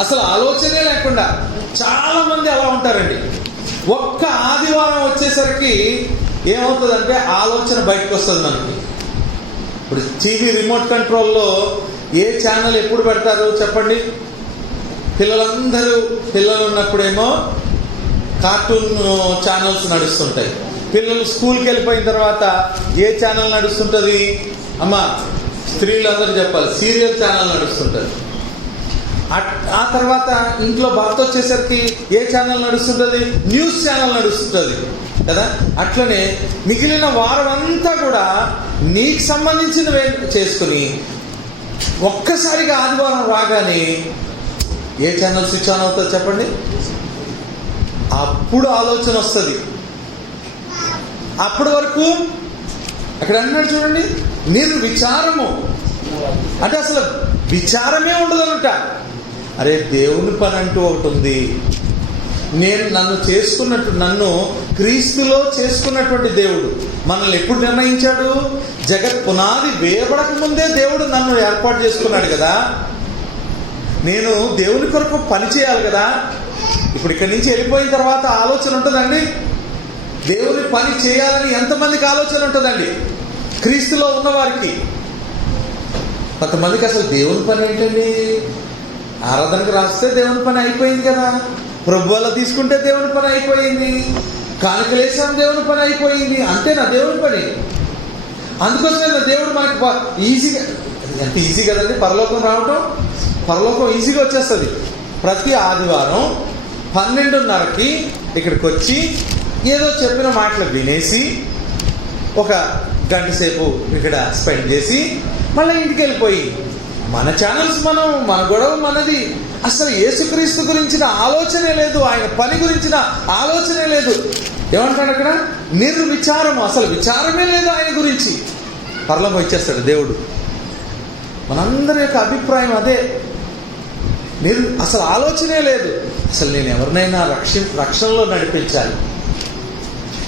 అసలు ఆలోచనే లేకుండా చాలా మంది అలా ఉంటారండి. ఒక్క ఆదివారం వచ్చేసరికి ఏమవుతుందంటే ఆలోచన బయటకు వస్తుంది మనకి. ఇప్పుడు టీవీ రిమోట్ కంట్రోల్లో ఏ ఛానల్ ఎప్పుడు పెడతారు చెప్పండి? పిల్లలు ఉన్నప్పుడేమో కార్టూన్ ఛానల్స్ నడుస్తుంటాయి. పిల్లలు స్కూల్కి వెళ్ళిపోయిన తర్వాత ఏ ఛానల్ నడుస్తుంటుంది? అమ్మా స్త్రీలందరూ చెప్పాలి, సీరియల్ ఛానల్ నడుస్తుంటుంది. ఆ తర్వాత ఇంట్లో భర్త వచ్చేసరికి ఏ ఛానల్ నడుస్తుంటుంది? న్యూస్ ఛానల్ నడుస్తుంటుంది కదా. అట్లనే మిగిలిన వారం అంతా కూడా నీకు సంబంధించినవే చేసుకుని ఒక్కసారిగా ఆదివారం రాగానే ఏ ఛానల్ స్విచ్ ఆన్ అవుతుంది చెప్పండి? అప్పుడు ఆలోచన వస్తుంది. అప్పటి వరకు అక్కడ అన్నాడు చూడండి, నిర్విచారము అంటే అసలు విచారమే ఉండదన్నట. అరే, దేవుని పని అంటూ ఒకటి ఉంది. నన్ను క్రీస్తులో చేసుకున్నటువంటి దేవుడు మనల్ని ఎప్పుడు నిర్ణయించాడు? జగత్ పునాది వేయబడక ముందే దేవుడు నన్ను ఏర్పాటు చేసుకున్నాడు కదా. నేను దేవుని కొరకు పని చేయాలి కదా. ఇప్పుడు ఇక్కడి నుంచి వెళ్ళిపోయిన తర్వాత ఆలోచన ఉంటుందండి? దేవుని పని చేయాలని ఎంతమందికి ఆలోచన ఉంటుందండి? క్రీస్తులో ఉన్నవారికి. కొంతమందికి అసలు దేవుని పని ఏంటండి? ఆరాధనకు రాస్తే దేవుని పని అయిపోయింది కదా, ప్రభువుల తీసుకుంటే దేవుని పని అయిపోయింది, కానుకలేసాం దేవుని పని అయిపోయింది, అంతేనా దేవుని పని? అందుకోసమే దేవుడు మనకి ఈజీగా, ఎంత ఈజీ కదండి పరలోకం రావటం. పరలోకం ఈజీగా వచ్చేస్తుంది. ప్రతి ఆదివారం 12:30కి ఇక్కడికి వచ్చి ఏదో చెప్పిన మాటలు వినేసి ఒక గంట సేపు ఇక్కడ స్పెండ్ చేసి మళ్ళీ ఇంటికి వెళ్ళిపోయి మన ఛానల్స్ మన గొడవ మనది. అసలు యేసుక్రీస్తు గురించిన ఆలోచనే లేదు, ఆయన పని గురించిన ఆలోచనే లేదు. ఏమంటాడు అక్కడ? నిర్విచారము, అసలు విచారమే లేదు ఆయన గురించి. పరలోకం ఇచ్చేస్తాడు దేవుడు. మనందరి యొక్క అభిప్రాయం అదే. అసలు ఆలోచనే లేదు. అసలు నేను ఎవరినైనా రక్షణలో నడిపించాలి,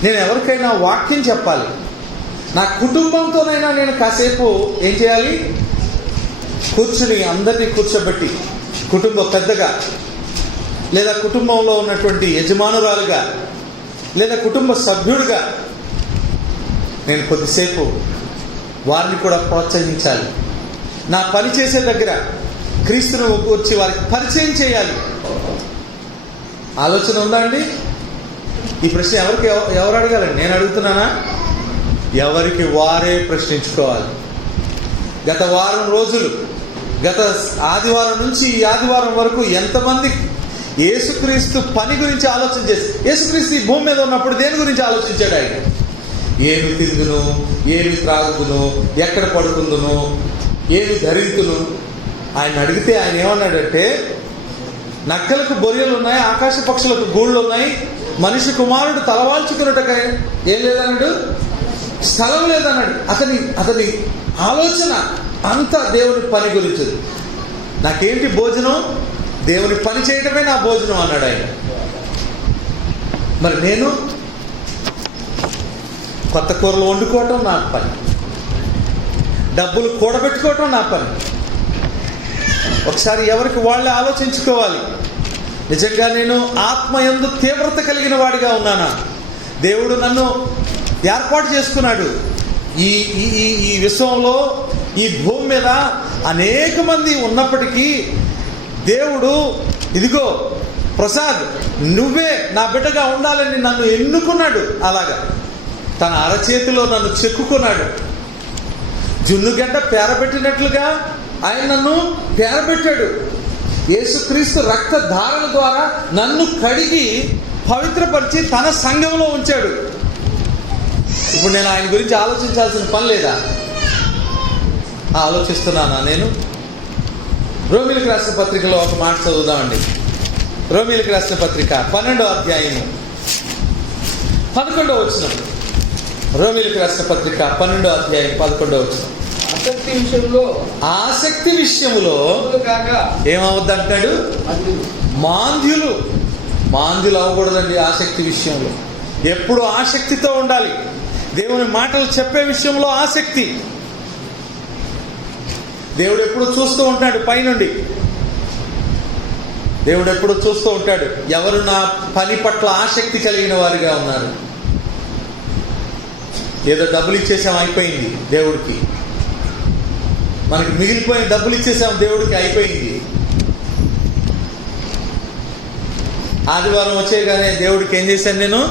నేను ఎవరికైనా వాక్యం చెప్పాలి, నా కుటుంబంతోనైనా నేను కాసేపు ఏం చేయాలి? కూర్చుని అందరినీ కూర్చోబెట్టి, కుటుంబ పెద్దగా లేదా కుటుంబంలో ఉన్నటువంటి యజమానురాలుగా లేదా కుటుంబ సభ్యుడిగా నేను కొద్దిసేపు వారిని కూడా ప్రోత్సహించాలి. నా పని చేసే దగ్గర క్రీస్తును వచ్చి వారికి పరిచయం చేయాలి. ఆలోచన ఉందా అండి? ఈ ప్రశ్న ఎవరు అడగాలండి? నేను అడుగుతున్నానా? ఎవరికి వారే ప్రశ్నించుకోవాలి. గత వారం రోజులు గత ఆదివారం నుంచి ఈ ఆదివారం వరకు ఎంతమంది యేసుక్రీస్తు పని గురించి ఆలోచన చేసి, యేసుక్రీస్తు ఈ భూమి మీద ఉన్నప్పుడు దేని గురించి ఆలోచించాడు? ఆయన ఏమి తిందును, ఏమి త్రాగుదును, ఎక్కడ పడుకుందును, ఏమి ధరింతును. ఆయన అడిగితే ఆయన ఏమన్నాడంటే, నక్కలకు బొరియలు ఉన్నాయి, ఆకాశ పక్షులకు గూళ్ళు ఉన్నాయి, మనిషి కుమారుడు తలవాల్చుకున్నట్టుగా ఏం లేదన్నాడు, స్థలం లేదన్నాడు. అతని ఆలోచన అంతా దేవుని పని గురించి. నాకేంటి భోజనం? దేవుని పని చేయడమే నా భోజనం అన్నాడు ఆయన. మరి నేను కొత్త కూరలు వండుకోవటం నా పని, డబ్బులు కూడబెట్టుకోవటం నా పని. ఒకసారి ఎవరికి వాళ్ళే ఆలోచించుకోవాలి. నిజంగా నేను ఆత్మయందు తీవ్రత కలిగిన వాడిగా ఉన్నానా? దేవుడు నన్ను ఏర్పాటు చేసుకున్నాడు. ఈ విశ్వంలో, ఈ భూమి మీద అనేక మంది ఉన్నప్పటికీ దేవుడు ఇదిగో ప్రసాద్, నువ్వే నా బిడ్డగా ఉండాలని నన్ను ఎన్నుకున్నాడు. అలాగా తన అరచేతిలో నన్ను చెక్కుకున్నాడు. జున్నుగడ్డ పేరబెట్టినట్లుగా ఆయన నన్ను పేరబెట్టాడు. యేసుక్రీస్తు రక్త ధారణ ద్వారా నన్ను కడిగి పవిత్రపరిచి తన సంఘంలో ఉంచాడు. ఇప్పుడు నేను ఆయన గురించి ఆలోచించాల్సిన పని లేదా? ఆలోచిస్తున్నానా నేను? రోమీలకు రాసిన పత్రికలో ఒక మాట చదువుదామండి. రోమీలకు రాసిన పత్రిక 12వ అధ్యాయము 11వ వచనం. రోమీలకు రాసిన పత్రిక 12వ అధ్యాయం 11వ వచనం. ఆసక్తి విషయంలో ఏమవుద్దంటాడు? మాంద్యులు అవ్వకూడదండి. ఆసక్తి విషయంలో ఎప్పుడు ఆసక్తితో ఉండాలి. దేవుని మాటలు చెప్పే విషయంలో ఆసక్తి. దేవుడు ఎప్పుడు చూస్తూ ఉంటాడు పైనుండి. దేవుడు ఎప్పుడు చూస్తూ ఉంటాడు ఎవరు నా పని పట్ల ఆసక్తి కలిగిన వారిగా ఉన్నారు. ఏదో డబ్బులు ఇచ్చేసాం, అయిపోయింది. దేవుడికి మనకి మిగిలిపోయిన డబ్బులు ఇచ్చేసాం, దేవుడికి అయిపోయింది. ఆదివారం వచ్చేగానే దేవుడికి ఏం చేశాను? నేను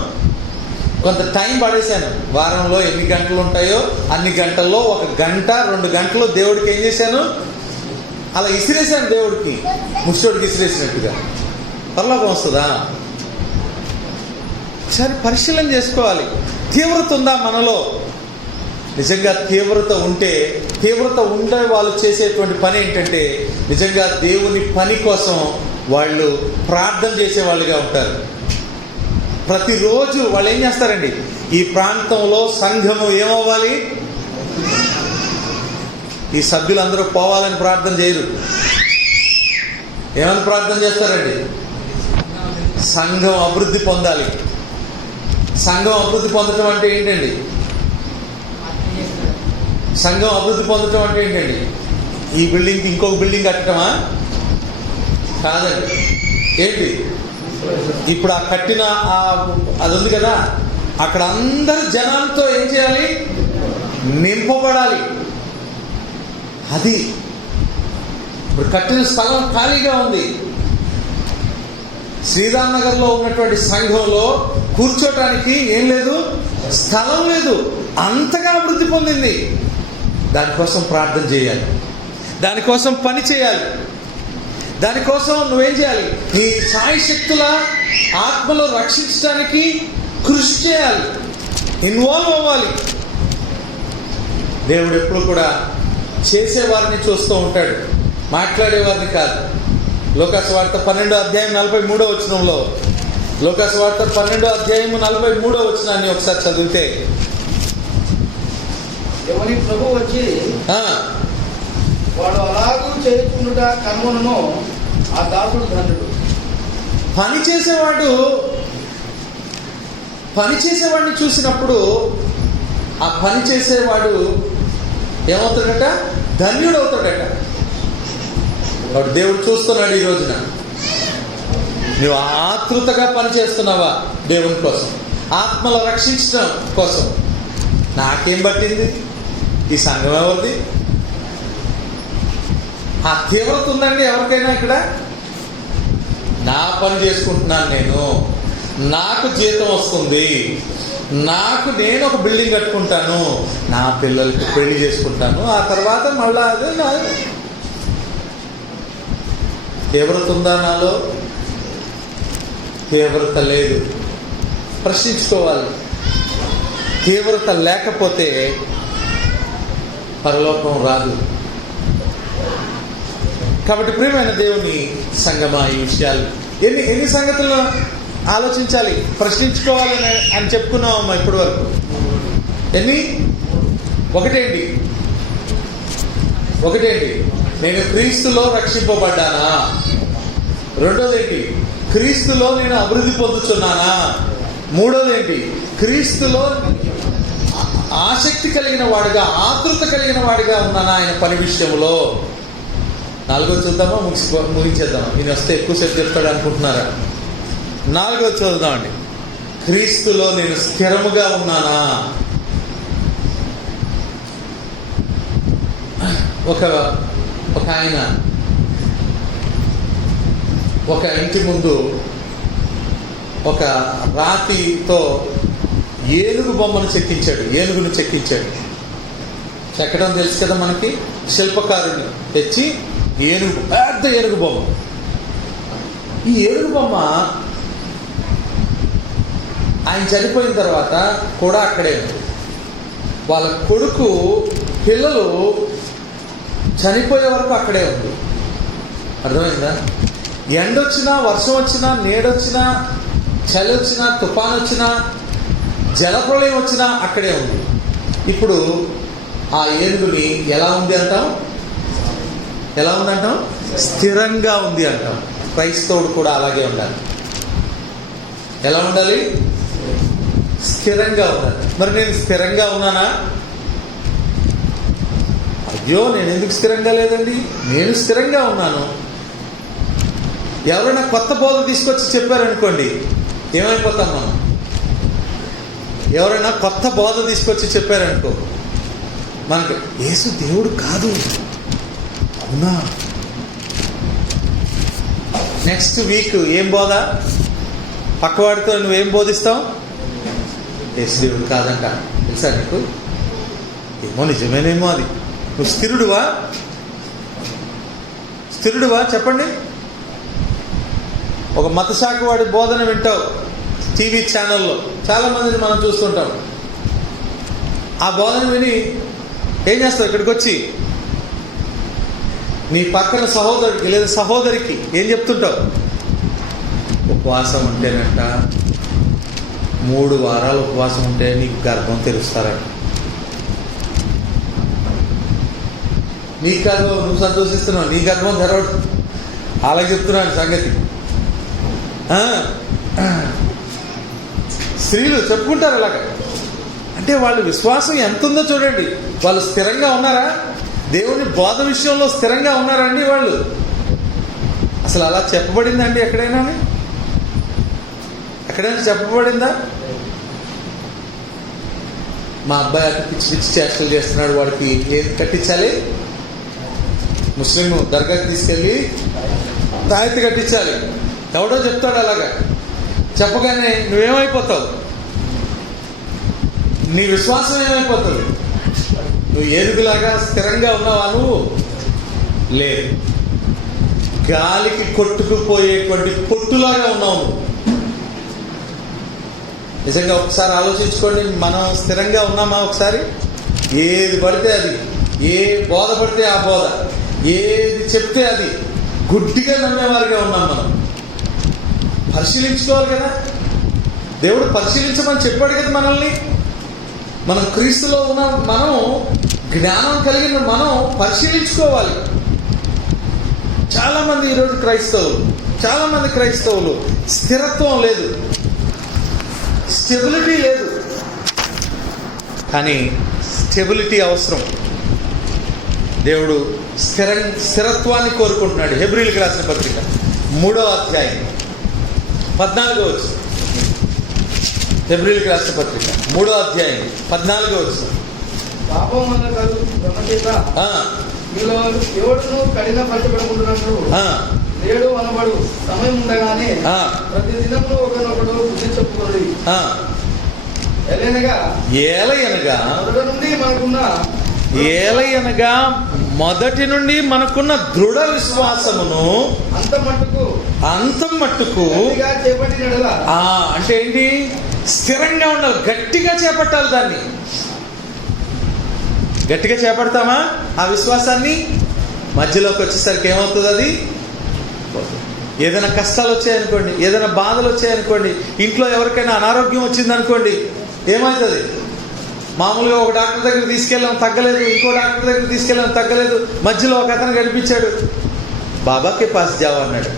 కొంత టైం పడేశాను. వారంలో ఎన్ని గంటలు ఉంటాయో అన్ని గంటల్లో 1 గంట 2 గంటలు దేవుడికి ఏం చేశాను? అలా ఇసిరేశాను. దేవుడికి ముష్టోడికి ఇసిరేసినట్టుగా పరలోకం వస్తుందా? ఒకసారి పరిశీలన చేసుకోవాలి. తీవ్రత ఉందా మనలో? నిజంగా తీవ్రత ఉండే వాళ్ళు చేసేటువంటి పని ఏంటంటే, నిజంగా దేవుని పని కోసం వాళ్ళు ప్రార్థన చేసే వాళ్ళుగా ఉంటారు. ప్రతిరోజు వాళ్ళు ఏం చేస్తారండి? ఈ ప్రాంతంలో సంఘము ఏమవ్వాలి? ఈ సభ్యులందరూ పోవాలని ప్రార్థన చేయరు. ఏమని ప్రార్థన చేస్తారండి? సంఘం అభివృద్ధి పొందాలి. సంఘం అభివృద్ధి పొందటం అంటే ఏంటండి? సంఘం అభివృద్ధి పొందటం అంటే ఏంటండి? ఈ బిల్డింగ్కి ఇంకొక బిల్డింగ్ కట్టడమా? కాదండి. ఏంటి? ఇప్పుడు ఆ కట్టిన అది ఉంది కదా, అక్కడ అందరు జనాలతో ఏం చేయాలి? నింపబడాలి. అది ఇప్పుడు కట్టిన స్థలం ఖాళీగా ఉంది. శ్రీరామ్ నగర్లో ఉన్నటువంటి సంఘంలో కూర్చోటానికి ఏం లేదు, స్థలం లేదు. అంతగా అభివృద్ధి పొందింది. దానికోసం ప్రార్థన చేయాలి, దానికోసం పని చేయాలి, దానికోసం నువ్వేం చేయాలి? నీ సాయి శక్తుల ఆత్మలో రక్షించడానికి కృషి చేయాలి, ఇన్వాల్వ్ అవ్వాలి. దేవుడు ఎప్పుడు కూడా చేసేవారిని చూస్తూ ఉంటాడు, మాట్లాడేవారిని కాదు. లోకాసువార్త 12వ అధ్యాయం 43వ వచనంలో, లోకాసువార్త 12వ అధ్యాయం 43వ వచనాన్ని ఒకసారి చదివితే, ఎవరి ప్రభు వచ్చి వాడు అలాగూ చేయకుండా కనుమను ఆ దాసుడు ధన్యుడు. పని చేసేవాడిని చూసినప్పుడు ఆ పని చేసేవాడు ఏమవుతాడట? ధన్యుడు అవుతాడట. వాడు దేవుడు చూస్తున్నాడు. ఈ రోజున నువ్వు ఆతృతగా పని చేస్తున్నావా దేవుని కోసం, ఆత్మల రక్షించడం కోసం? నాకేం పట్టింది? ఈ సంఘం ఎవరిది? ఆ తీవ్రత ఉందండి ఎవరికైనా ఇక్కడ? నా పని చేసుకుంటున్నాను, నేను నాకు జీతం వస్తుంది, నేను ఒక బిల్డింగ్ కట్టుకుంటాను, నా పిల్లలకి పెళ్లి చేసుకుంటాను, ఆ తర్వాత మళ్ళా అదే తీవ్రత ఉందా నాలో? తీవ్రత లేదు. ప్రశ్నించుకోవాలి. తీవ్రత లేకపోతే పరలోకం రాదు. కాబట్టి ప్రియమైన దేవుని సంగమా, ఈ విషయాలు ఎన్ని సంగతులను ఆలోచించాలి, ప్రశ్నించుకోవాలని అని చెప్పుకున్నామమ్మా ఇప్పటి వరకు. ఒకటేంటి? నేను క్రీస్తులో రక్షింపబడ్డానా? రెండోది ఏంటి? క్రీస్తులో నేను అభివృద్ధి పొందుతున్నానా? మూడోది ఏంటి? క్రీస్తులో ఆసక్తి కలిగిన వాడిగా, ఆతృత కలిగిన వాడిగా ఉన్నానా ఆయన పని విషయంలో? నాలుగోది చూద్దామా, ముగించేద్దామా? ఈయన వస్తే ఎక్కువసేపు చెప్తాడు అనుకుంటున్నారా? నాలుగోది చూద్దామండి. క్రీస్తులో నేను స్థిరముగా ఉన్నానా? ఒక ఆయన ఒక ఇంటి ముందు ఒక రాతితో ఏనుగు బొమ్మను చెక్కించాడు. చెక్కడం తెలుసు కదా మనకి. శిల్పకారుని తెచ్చి పెద్ద ఏనుగు బొమ్మ. ఈ ఏనుగు బొమ్మ ఆయన చనిపోయిన తర్వాత కూడా అక్కడే ఉంది. వాళ్ళ కొడుకు పిల్లలు చనిపోయే వరకు అక్కడే ఉంది. అర్థమైందా? ఎండొచ్చినా, వర్షం వచ్చినా, నీడొచ్చినా, చలి వచ్చినా, తుఫాన్ వచ్చినా, జలప్రళయం వచ్చినా అక్కడే ఉంది. ఇప్పుడు ఆ ఏనుగుని ఎలా ఉందంటాం? స్థిరంగా ఉంది అంటాం. క్రైస్తవుడు కూడా అలాగే ఉండాలి. ఎలా ఉండాలి? స్థిరంగా ఉండాలి. మరి నేను స్థిరంగా ఉన్నానా? అయ్యో, నేను ఎందుకు స్థిరంగా లేదండి? నేను స్థిరంగా ఉన్నాను. ఎవరైనా కొత్త బోధ తీసుకొచ్చి చెప్పారనుకోండి, ఏమైపోతాం మనం? ఎవరైనా కొత్త బోధ తీసుకొచ్చి చెప్పారనుకో, మనకి యేసు దేవుడు కాదు, అవునా? నెక్స్ట్ వీక్ ఏం బోధ? పక్కవాడితో నువ్వేం బోధిస్తావు? యేసు దేవుడు కాదంట. తెలుసా నీకు? ఏమో, నిజమేనేమో అది. నువ్వు స్థిరుడువా? చెప్పండి. ఒక మత శాఖ వాడి బోధన వింటావు టీవీ ఛానల్లో. చాలా మందిని మనం చూస్తుంటాం. ఆ బోధన విని ఏం చేస్తావు? ఇక్కడికి వచ్చి నీ పక్కన సహోదరుడికి లేదా సహోదరికి ఏం చెప్తుంటావు? ఉపవాసం ఉంటేనంట, 3 వారాలు ఉపవాసం ఉంటే నీకు గర్భం తెరుస్తారంట. నీకు కాదు, నువ్వు సంతోషిస్తున్నావు, నీ గర్భం తెరవడు. అలాగే చెప్తున్నాను సంగతి. స్త్రీలు చెప్పుకుంటారు అలాగా. అంటే వాళ్ళ విశ్వాసం ఎంత ఉందో చూడండి. వాళ్ళు స్థిరంగా ఉన్నారా? దేవుని బోధ విషయంలో స్థిరంగా ఉన్నారండి వాళ్ళు? అసలు అలా చెప్పబడిందండి ఎక్కడైనా చెప్పబడిందా? మా అబ్బాయి అటు పిచ్చి చేష్టలు చేస్తున్నాడు, వాడికి ఏది కట్టించాలి? ముస్లిం దర్గాకి తీసుకెళ్ళి తాయెత్తు కట్టించాలి. ఎవడో చెప్తాడు అలాగా. చెప్పగానే నువ్వేమైపోతావు? నీ విశ్వాసం ఏమైపోతుంది? నువ్వు ఏనుగులాగా స్థిరంగా ఉన్నావా? నువ్వు లేదు. గాలికి కొట్టుకుపోయేటువంటి పొట్టులాగా ఉన్నావు. నిజంగా ఒకసారి ఆలోచించుకోండి, మనం స్థిరంగా ఉన్నామా? ఒకసారి ఏది పడితే అది, ఏ బోధ పడితే ఆ బోధ, ఏది చెప్తే అది గుడ్డిగా నమ్మేవారిగా ఉన్నాం మనం. పరిశీలించుకోవాలి కదా. దేవుడు పరిశీలించమని చెప్పాడు కదా మనల్ని. మనం క్రీస్తులో ఉన్న మనం, జ్ఞానం కలిగిన మనం పరిశీలించుకోవాలి. చాలామంది ఈరోజు క్రైస్తవులు స్థిరత్వం లేదు, స్టెబిలిటీ లేదు. కానీ స్టెబిలిటీ అవసరం. దేవుడు స్థిరత్వాన్ని కోరుకుంటున్నాడు. హెబ్రీయులకు రాసిన పత్రిక 3వ అధ్యాయం 14వ వచనం. హెబ్రీయులకు రాసిన పత్రిక 3వ అధ్యాయం 14వ వచనం. పాపం వల్ల కలుగు శ్రమ చేత మీలో ఎవడును కఠినపరచబడుకుంటున్నట్లు నేడు అనబడు సమయం ఉండగానే ప్రతి దినమును ఒకనొకడు బుద్ధి చెప్పుకోండి. ఏలయనగా మొదటి నుండి మనకున్న దృఢ విశ్వాసమును అంతం మట్టుకు అంటే ఏంటి? స్థిరంగా ఉండాలి, గట్టిగా చేపట్టాలి. దాన్ని గట్టిగా చేపడతామా? ఆ విశ్వాసాన్ని మధ్యలోకి వచ్చేసరికి ఏమవుతుంది? అది ఏదైనా కష్టాలు వచ్చాయనుకోండి, ఏదైనా బాధలు వచ్చాయనుకోండి, ఇంట్లో ఎవరికైనా అనారోగ్యం వచ్చిందనుకోండి, ఏమవుతుంది? మామూలుగా ఒక డాక్టర్ దగ్గర తీసుకెళ్ళాం తగ్గలేదు, ఇంకో డాక్టర్ దగ్గర తీసుకెళ్ళాం తగ్గలేదు. మధ్యలో ఒక అతను కనిపించాడు, బాబాకే పాస్ జావా అన్నాడు.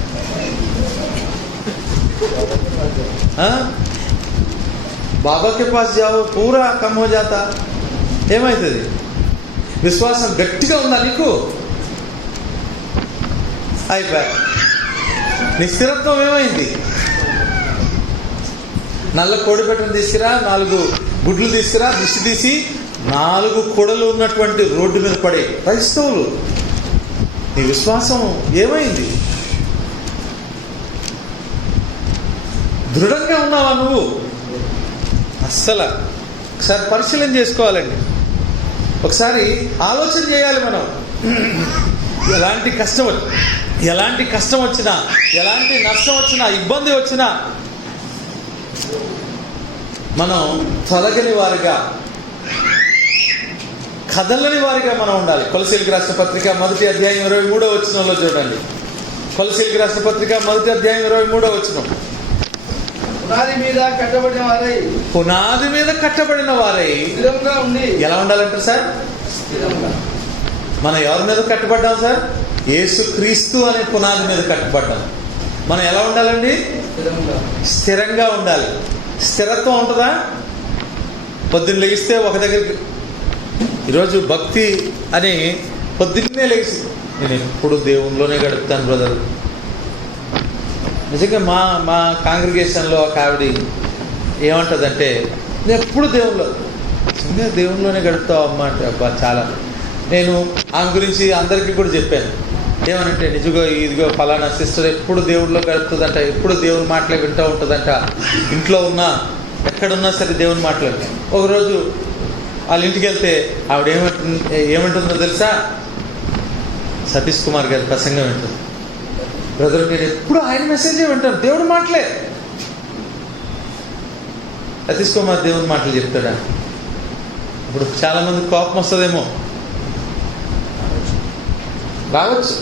బాబాకే పాస్ జావో పూరా కమ్ హో జాతా. ఏమవుతుంది? విశ్వాసం గట్టిగా ఉందా నీకు? అయిపోయా. నీ స్థిరత్వం ఏమైంది? నల్ల కోడి పెట్టను తీసుకురా, 4 గుడ్లు తీసుకురా, దిష్టి తీసి 4 కొడలు ఉన్నటువంటి రోడ్డు మీద పడే క్రైస్తవులు. నీ విశ్వాసం ఏమైంది? దృఢంగా ఉన్నావా నువ్వు? అస్సలు ఒకసారి పరిశీలన చేసుకోవాలండి. ఒకసారి ఆలోచన చేయాలి మనం. ఎలాంటి కష్టం వచ్చినా, ఎలాంటి నష్టం వచ్చినా, ఇబ్బంది వచ్చినా మనం తొలగని వారిగా, కదలని వారిగా మనం ఉండాలి. కొలసీలకు రాసిన పత్రిక 1వ అధ్యాయం 23వ వచనంలో చూడండి. కొలసీలకు రాసిన పత్రిక 1వ అధ్యాయం 23వ వచనం. పునాది మీద కట్టబడిన వారై స్థిరంగా ఉండి. ఎలా ఉండాలంటారు సార్? మనం ఎవరి మీద కట్టబడ్డాం సార్? యేసు క్రీస్తు అనే పునాది మీద కట్టబడ్డాం. మనం ఎలా ఉండాలండి? స్థిరంగా ఉండాలి. స్థిరత్వం ఉంటుందా? పొద్దున్న లెగిస్తే ఒక దగ్గరికి, ఈరోజు భక్తి అని పొద్దున్నే లెగిసి నేను ఎప్పుడు దేవునిలోనే గడుపుతాను బ్రదర్. నిజంగా మా కాంగ్రిగేషన్లో ఒక ఆవిడ ఏమంటుందంటే, నేను ఎప్పుడు దేవునిలోనే గడుపుతావు అమ్మ అంటే, అబ్బా చాలా. నేను ఆమె గురించి అందరికీ కూడా చెప్పాను. ఏమనంటే, నిజంగా ఇదిగో ఫలానా సిస్టర్ ఎప్పుడు దేవుడిలో గడుపుతుందంట, ఎప్పుడు దేవుని మాటలే వింటూ ఉంటుందంట. ఇంట్లో ఉన్నా ఎక్కడున్నా సరే దేవుని మాటలు. ఒకరోజు వాళ్ళ ఇంటికి వెళ్తే ఆవిడ ఏమంటుందో తెలుసా? సతీష్ కుమార్ గారి ప్రసంగం వింటుంది. బ్రదర్, నేను ఎప్పుడు ఆయన మెసేజే వింటాను, దేవుడి మాటలే. సతీష్ కుమార్ దేవుని మాటలు చెప్తాడా? ఇప్పుడు చాలా మంది కోపం వస్తుందేమో, రావచ్చు.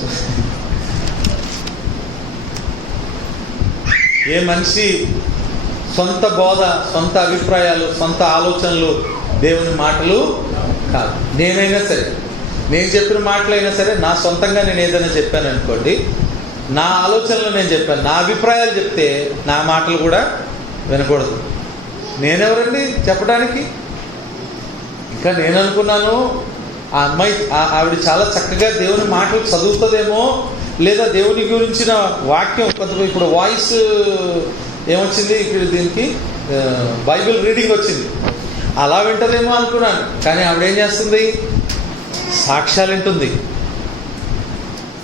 ఏ మనిషి సొంత బోధ, సొంత అభిప్రాయాలు, సొంత ఆలోచనలు దేవుని మాటలు కాదు. నేనైనా సరే, నేను చెప్పిన మాటలైనా సరే, నా సొంతంగా నేను ఏదైనా చెప్పాను అనుకోండి, నా ఆలోచనలు నేను చెప్పాను, నా అభిప్రాయాలు చెప్తే నా మాటలు కూడా వినకూడదు. నేనెవరండి చెప్పడానికి? ఇంకా నేను అనుకున్నాను ఆ అమ్మాయి, ఆవిడ చాలా చక్కగా దేవుని మాటలు చదువుతుందేమో, లేదా దేవుని గురించిన వాక్యం కొంత, ఇప్పుడు వాయిస్ ఏమొచ్చింది ఇప్పుడు దీనికి, బైబిల్ రీడింగ్ వచ్చింది, అలా వింటదేమో అనుకున్నాను. కానీ ఆవిడేం చేస్తుంది? సాక్ష్యాలు వింటుంది.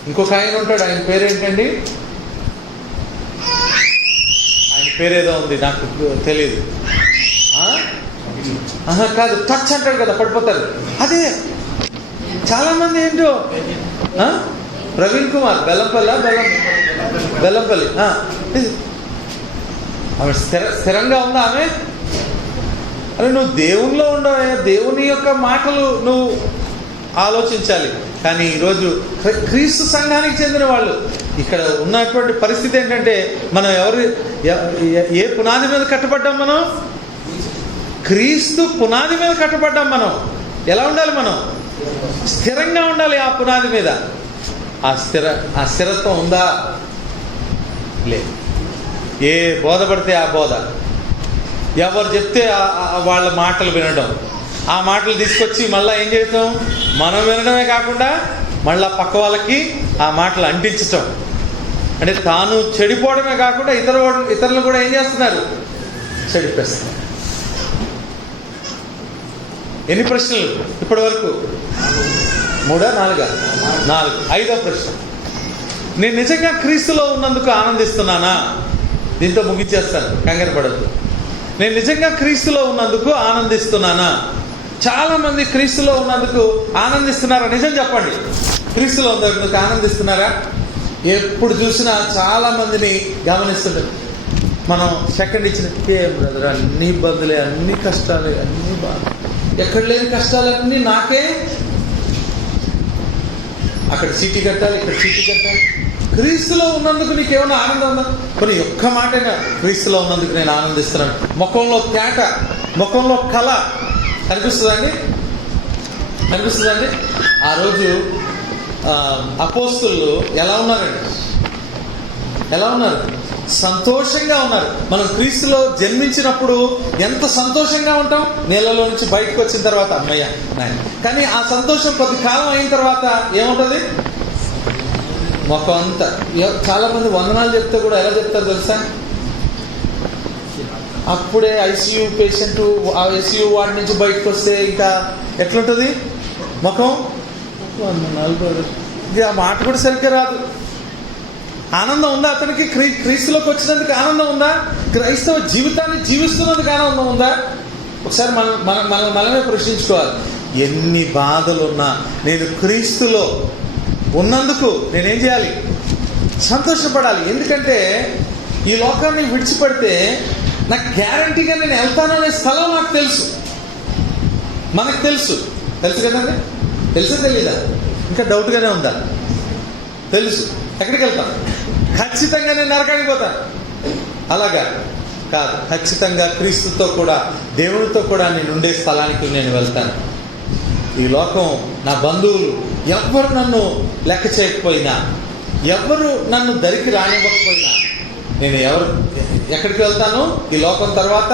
ఇంకొక ఆయన ఉంటాడు, ఆయన పేరేంటండి? ఆయన పేరేదో ఉంది, నాకు తెలియదు. కాదు, టచ్ అంటాడు కదా, పడిపోతారు. అదే చాలా మంది ఏంటో. ప్రవీణ్ కుమార్, బెల్లంపల్లి. ఆమె స్థిరంగా ఉందా ఆమె? అరే, నువ్వు దేవునిలో ఉండవే, దేవుని యొక్క మాటలు నువ్వు ఆలోచించాలి. కానీ ఈరోజు క్రీస్తు సంఘానికి చెందిన వాళ్ళు ఇక్కడ ఉన్నటువంటి పరిస్థితి ఏంటంటే, మనం ఏ పునాది మీద కట్టబడ్డాం? మనం క్రీస్తు పునాది మీద కట్టబడ్డాం. మనం ఎలా ఉండాలి? మనం స్థిరంగా ఉండాలి ఆ పునాది మీద. ఆ స్థిరత్వం ఉందా? లేదు. ఏ బోధ పడితే ఆ బోధ, ఎవరు చెప్తే వాళ్ళ మాటలు వినడం, ఆ మాటలు తీసుకొచ్చి మళ్ళీ ఏం చేయటం? మనం వినడమే కాకుండా మళ్ళా పక్క వాళ్ళకి ఆ మాటలు అంటించటం. అంటే తాను చెడిపోవడమే కాకుండా ఇతరులు కూడా ఏం చేస్తున్నారు? చెడిపేస్తున్నారు. ఎన్ని ప్రశ్నలు ఇప్పటి వరకు? 3, 4? 4. 5వ ప్రశ్న, నేను నిజంగా క్రీస్తులో ఉన్నందుకు ఆనందిస్తున్నానా? దీంతో ముగించేస్తాను, కంగారు పడద్దు. నేను నిజంగా క్రీస్తులో ఉన్నందుకు ఆనందిస్తున్నానా? చాలా మంది క్రీస్తులో ఉన్నందుకు ఆనందిస్తున్నారా? నిజం చెప్పండి, క్రీస్తులో ఉన్నందుకు ఆనందిస్తున్నారా? ఎప్పుడు చూసినా చాలా మందిని గమనిస్తుంటారు. మనం సెకండ్ ఇచ్చిన బ్రదర్ అన్ని ఇబ్బందులే, అన్ని కష్టాలే, అన్ని బాధ, ఎక్కడ లేని కష్టాలన్నీ నాకే. అక్కడ చీటీ కట్టాలి, ఇక్కడ చీటీ కట్టాలి. క్రీస్తులో ఉన్నందుకు నీకేమైనా ఆనందం ఉందా? కొన్ని ఒక్క మాటైనా క్రీస్తులో ఉన్నందుకు నేను ఆనందిస్తున్నాను. ముఖంలో తేట, ముఖంలో కళ అనిపిస్తుందండి. ఆ రోజు అపోస్తులు ఎలా ఉన్నారండి? ఎలా ఉన్నారు? సంతోషంగా ఉన్నారు. మనం క్రీస్తులో జన్మించినప్పుడు ఎంత సంతోషంగా ఉంటాం, నీళ్ళలో నుంచి బయటకు వచ్చిన తర్వాత అమ్మయ్య నాయన. కానీ ఆ సంతోషం కొద్ది కాలం అయిన తర్వాత ఏముంటుంది? మొక్క అంతా. చాలా మంది వందనాలు చెప్తే కూడా ఎలా చెప్తారు తెలుసా? అప్పుడే ఐసీయూ పేషెంట్ ఆ ఐసీయూ వార్డు నుంచి బయటకు వస్తే ఇంకా ఎట్లుంటుంది ముఖం? ఇది ఆ మాట కూడా సరిగ్గా రాదు. ఆనందం ఉందా అతనికి? క్రీస్తులోకి వచ్చినందుకు ఆనందం ఉందా? క్రైస్తవ జీవితాన్ని జీవిస్తున్నందుకు ఆనందం ఉందా? ఒకసారి మనమే ప్రశ్నించుకోవాలి. ఎన్ని బాధలున్నా నేను క్రీస్తులో ఉన్నందుకు నేనేం చేయాలి? సంతోషపడాలి. ఎందుకంటే ఈ లోకాన్ని విడిచిపెడితే నాకు గ్యారంటీగా నేను వెళ్తాననే స్థలం నాకు తెలుసు, మనకు తెలుసు కదండి. తెలుసా తెలీదా? ఇంకా డౌట్గానే ఉందా? తెలుసు. ఎక్కడికి వెళ్తాను? ఖచ్చితంగా నేను నరకానికి పోతాను. అలాగా కాదు, ఖచ్చితంగా క్రీస్తుతో కూడా దేవునితో కూడా నేను ఉండే స్థలానికి నేను వెళ్తాను. ఈ లోకం, నా బంధువులు ఎవ్వరు నన్ను లెక్క చేయకపోయినా, ఎవ్వరు నన్ను దరికి రానివ్వకపోయినా, నేను ఎక్కడికి వెళ్తాను? ఈ లోకం తర్వాత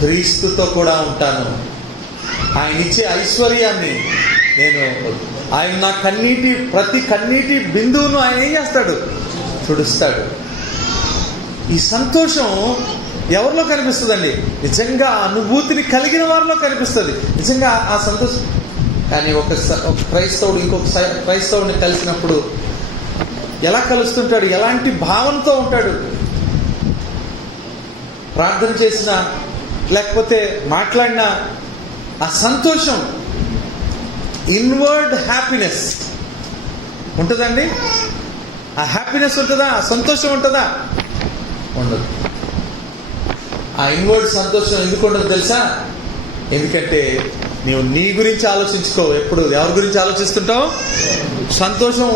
క్రీస్తుతో కూడా ఉంటాను. ఆయన ఇచ్చే ఐశ్వర్యాన్ని ఆయన నా ప్రతి కన్నీటి బిందువును ఆయన ఏం చేస్తాడు? తుడుస్తాడు. ఈ సంతోషం ఎవరిలో కనిపిస్తుందండి? నిజంగా అనుభూతిని కలిగిన వారిలో కనిపిస్తుంది నిజంగా ఆ సంతోషం. కానీ ఒక క్రైస్తవుడు ఇంకొక క్రైస్తవుడిని కలిసినప్పుడు ఎలా కలుస్తుంటాడు? ఎలాంటి భావనతో ఉంటాడు? ప్రార్థన చేసినా లేకపోతే మాట్లాడినా ఆ సంతోషం, ఇన్వర్డ్ హ్యాపీనెస్ ఉంటుందండి. ఆ హ్యాపీనెస్ ఉంటుందా? ఆ సంతోషం ఉంటుందా? ఉండదు. ఆ ఇన్వర్డ్ సంతోషం ఎందుకు ఉండదు తెలుసా? ఎందుకంటే నీవు నీ గురించి ఆలోచించుకో. ఎప్పుడు ఎవరి గురించి ఆలోచిస్తుంటావు? సంతోషం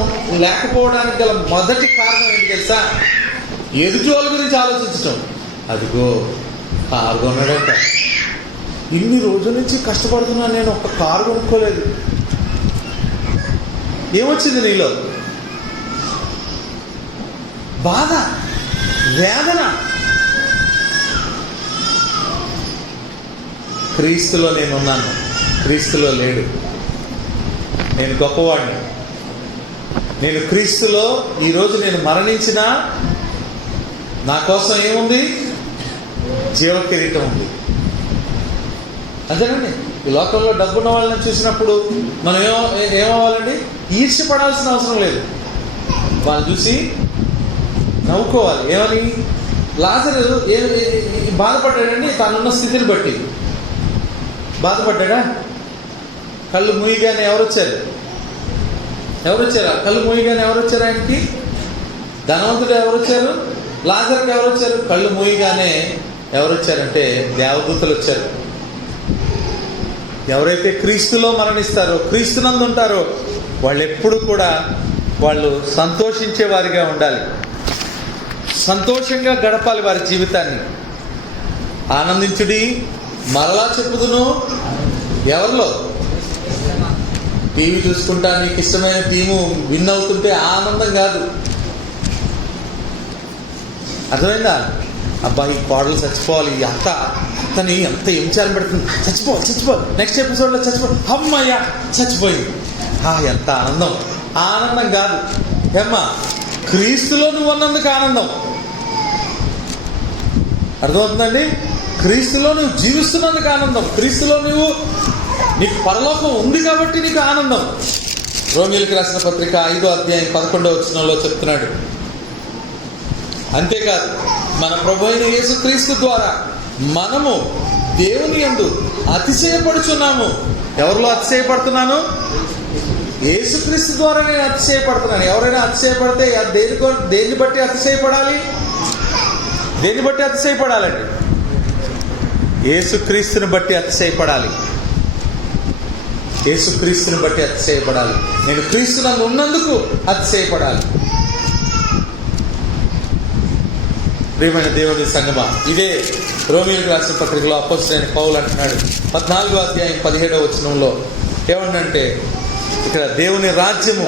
లేకపోవడానికి గల మొదటి కారణం ఏంటి తెలుసా? ఎదుటి వాళ్ళ గురించి ఆలోచించటం. అదిగో కారు కొన్నాడంట, ఇన్ని రోజుల నుంచి కష్టపడుతున్నా, నేను ఒక్క కారు కొనుక్కోలేదు. ఏమొచ్చింది నీలో? బాధ, వేదన. క్రీస్తులో నేనున్నాను, క్రీస్తులో లేడు. నేను గొప్పవాడిని. నేను క్రీస్తులో ఈరోజు నేను మరణించినా నా కోసం ఏముంది? జీవ కిరీటం ఉంది. అంతేనండి. ఈ లోకంలో డబ్బున్న వాళ్ళని చూసినప్పుడు మనం ఏమవ్వాలండి? ఈర్ష్యపడాల్సిన అవసరం లేదు. వాళ్ళు చూసి నవ్వుకోవాలి. ఏమని? లాజరు బాధపడ్డాడండి తానున్న స్థితిని బట్టి. బాధపడ్డా? కళ్ళు మూయగానే ఎవరొచ్చారు? కళ్ళు మూయగానే ఎవరొచ్చారు ఆయనకి? ధనవంతుడు ఎవరొచ్చారు? లాజర్కి ఎవరొచ్చారు? కళ్ళు మూయగానే ఎవరొచ్చారంటే దేవదూతలు వచ్చారు. ఎవరైతే క్రీస్తులో మరణిస్తారో, క్రీస్తునందు ఉంటారో, వాళ్ళు ఎప్పుడు కూడా వాళ్ళు సంతోషించే వారిగా ఉండాలి. సంతోషంగా గడపాలి వారి జీవితాన్ని. ఆనందించుడి, మరలా చెప్పుదును. ఎవరిలో? టీవీ చూసుకుంటా నీకు ఇష్టమైన టీము విన్ అవుతుంటే ఆనందం కాదు. అర్థమైందా? అబ్బాయి కోడలు చచ్చిపోవాలి, అత్తని ఎంత ఎంచాలని పెడుతుంది, చచ్చిపోవాలి నెక్స్ట్ ఎపిసోడ్లో చచ్చిపోవాలి, అమ్మయ్య చచ్చిపోయింది, ఎంత ఆనందం. ఆనందం కాదు ఏమ్మా, క్రీస్తులో నువ్వు ఉన్నందుకు ఆనందం. అర్థమవుతుందండి? క్రీస్తులో నువ్వు జీవిస్తున్నందుకు ఆనందం. క్రీస్తులో నీకు పరలోకం ఉంది కాబట్టి నీకు ఆనందం. రోమీయులకు రాసిన పత్రిక 5వ అధ్యాయం 11వ వచనంలో చెప్తున్నాడు. అంతేకాదు, మన ప్రభు అయిన యేసుక్రీస్తు ద్వారా మనము దేవుని యందు అతిశయపడుచున్నాము. ఎవరిలో అతిశయపడుతున్నాను? యేసుక్రీస్తు ద్వారా నేను అతిశయపడుతున్నాను. ఎవరైనా అతిశయపడితే దేన్ని బట్టి అతిశయపడాలి? దేన్ని బట్టి అతిశయపడాలండి? యేసుక్రీస్తుని బట్టి అతిశయపడాలి. యేసుక్రీస్తుని బట్టి అతిశయపడాలి. నేను క్రీస్తునందు ఉన్నందుకు అతిశయపడాలి. ప్రియమైన దేవుని సంగమా, ఇదే రోమీయులకు రాసిన పత్రికలో అపోస్తలుడైన పౌలు అంటున్నాడు 14వ అధ్యాయం 17వ వచనంలో ఏమంటే, ఇక్కడ దేవుని రాజ్యము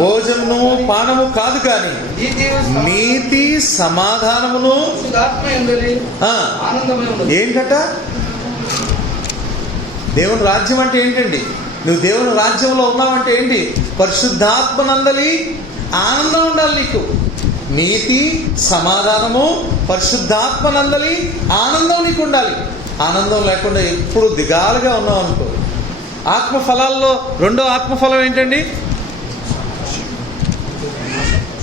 భోజనము పానము కాదు కానీ నీతి సమాధానమును ఏంటట? దేవుని రాజ్యం అంటే ఏంటండి? నువ్వు దేవుని రాజ్యంలో ఉన్నావంటే ఏంటి? పరిశుద్ధాత్మనందలి ఆనందం ఉండాలి నీకు. నీతి సమాధానము పరిశుద్ధాత్మనందలి ఆనందం నీకు ఉండాలి. ఆనందం లేకుండా ఎప్పుడు దిగాలుగా ఉన్నావు అనుకో. ఆత్మఫలాల్లో రెండో ఆత్మఫలం ఏంటండి?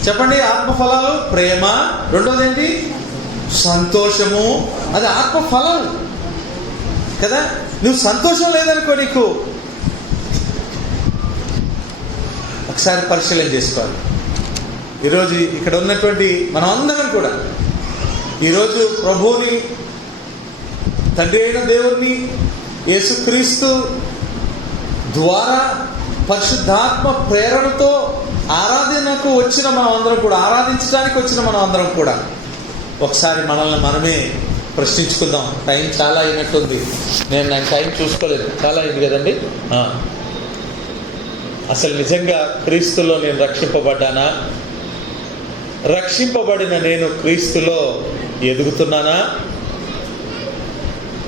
చెప్పండి. ఆత్మఫలాలు ప్రేమ, రెండోది ఏంటి? సంతోషము. అది ఆత్మఫలం కదా. నువ్వు సంతోషం లేదనుకో, నీకు ఒకసారి పరిశీలన చేసుకోవాలి. ఈరోజు ఇక్కడ ఉన్నటువంటి మనం అందరం కూడా ఈరోజు ప్రభువుని, తండ్రి అయిన దేవుణ్ణి, యేసుక్రీస్తు ద్వారా పరిశుద్ధాత్మ ప్రేరణతో ఆరాధనకు వచ్చిన మనం అందరం కూడా, ఆరాధించడానికి వచ్చిన మనం అందరం కూడా ఒకసారి మనల్ని మనమే ప్రశ్నించుకుందాం. టైం చాలా అయినట్టుంది. నేను టైం చూసుకోలేదు, చాలా అయింది కదండి. అసలు నిజంగా క్రీస్తులో నేను రక్షింపబడ్డానా? రక్షింపబడిన నేను క్రీస్తులో ఎదుగుతున్నానా?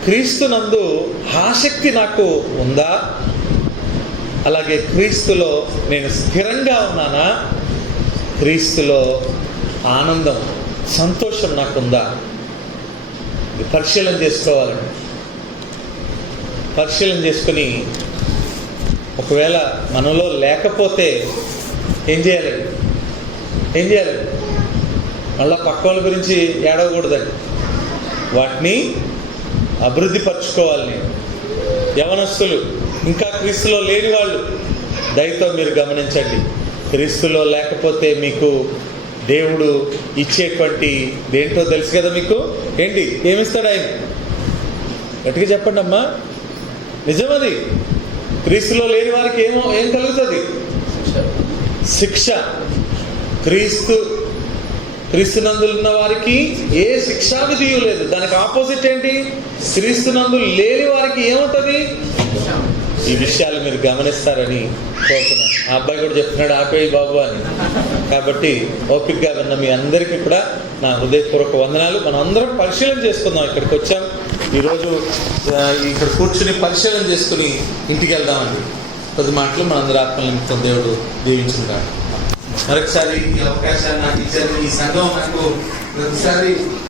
క్రీస్తునందు ఆసక్తి నాకు ఉందా? అలాగే క్రీస్తులో నేను స్థిరంగా ఉన్నానా? క్రీస్తులో ఆనందం, సంతోషం నాకుందా? పరిశీలన చేసుకోవాలండి. పరిశీలన చేసుకుని ఒకవేళ మనలో లేకపోతే ఏం చేయాలి? మళ్ళా పక్క వాళ్ళ గురించి ఏడవకూడదండి. వాటిని అభివృద్ధి పరచుకోవాలి. యవనస్తులు, ఇంకా క్రీస్తులో లేని వాళ్ళు దయతో మీరు గమనించండి. క్రీస్తులో లేకపోతే మీకు దేవుడు ఇచ్చేటువంటి దేంటో తెలుసు కదా మీకు. ఏంటి? ఏమిస్తాడు ఆయన? గట్టిగా చెప్పండి అమ్మా. నిజమది. క్రీస్తులో లేని వారికి ఏం కలుగుతుంది? శిక్ష. క్రీస్తునందులు ఉన్న వారికి ఏ శిక్షా విధి లేదు. దానికి ఆపోజిట్ ఏంటి? క్రీస్తునందు లేని వారికి ఏముంటుంది? ఈ విషయాలు మీరు గమనిస్తారని కోరుతున్నాను. ఆ అబ్బాయి కూడా చెప్తున్నాడు ఆపేయి బాబు అని. కాబట్టి ఓపికగా విన్న మీ అందరికీ కూడా నా హృదయపూర్వక వందనాలు. మనం అందరం పరిశీలన చేసుకుందాం. ఇక్కడికి వచ్చాం ఈరోజు, ఇక్కడ కూర్చుని పరిశీలన చేసుకుని ఇంటికి వెళ్దామండి. కొద్ది మాటలు మనందరి ఆత్మ నిమిత్తం దేవుడు దీవించుకుంటాడు. మరొకసారి ఈ అవకాశాన్ని నాకు ఇచ్చారు. ఈ సంఘం నాకు ప్రతిసారి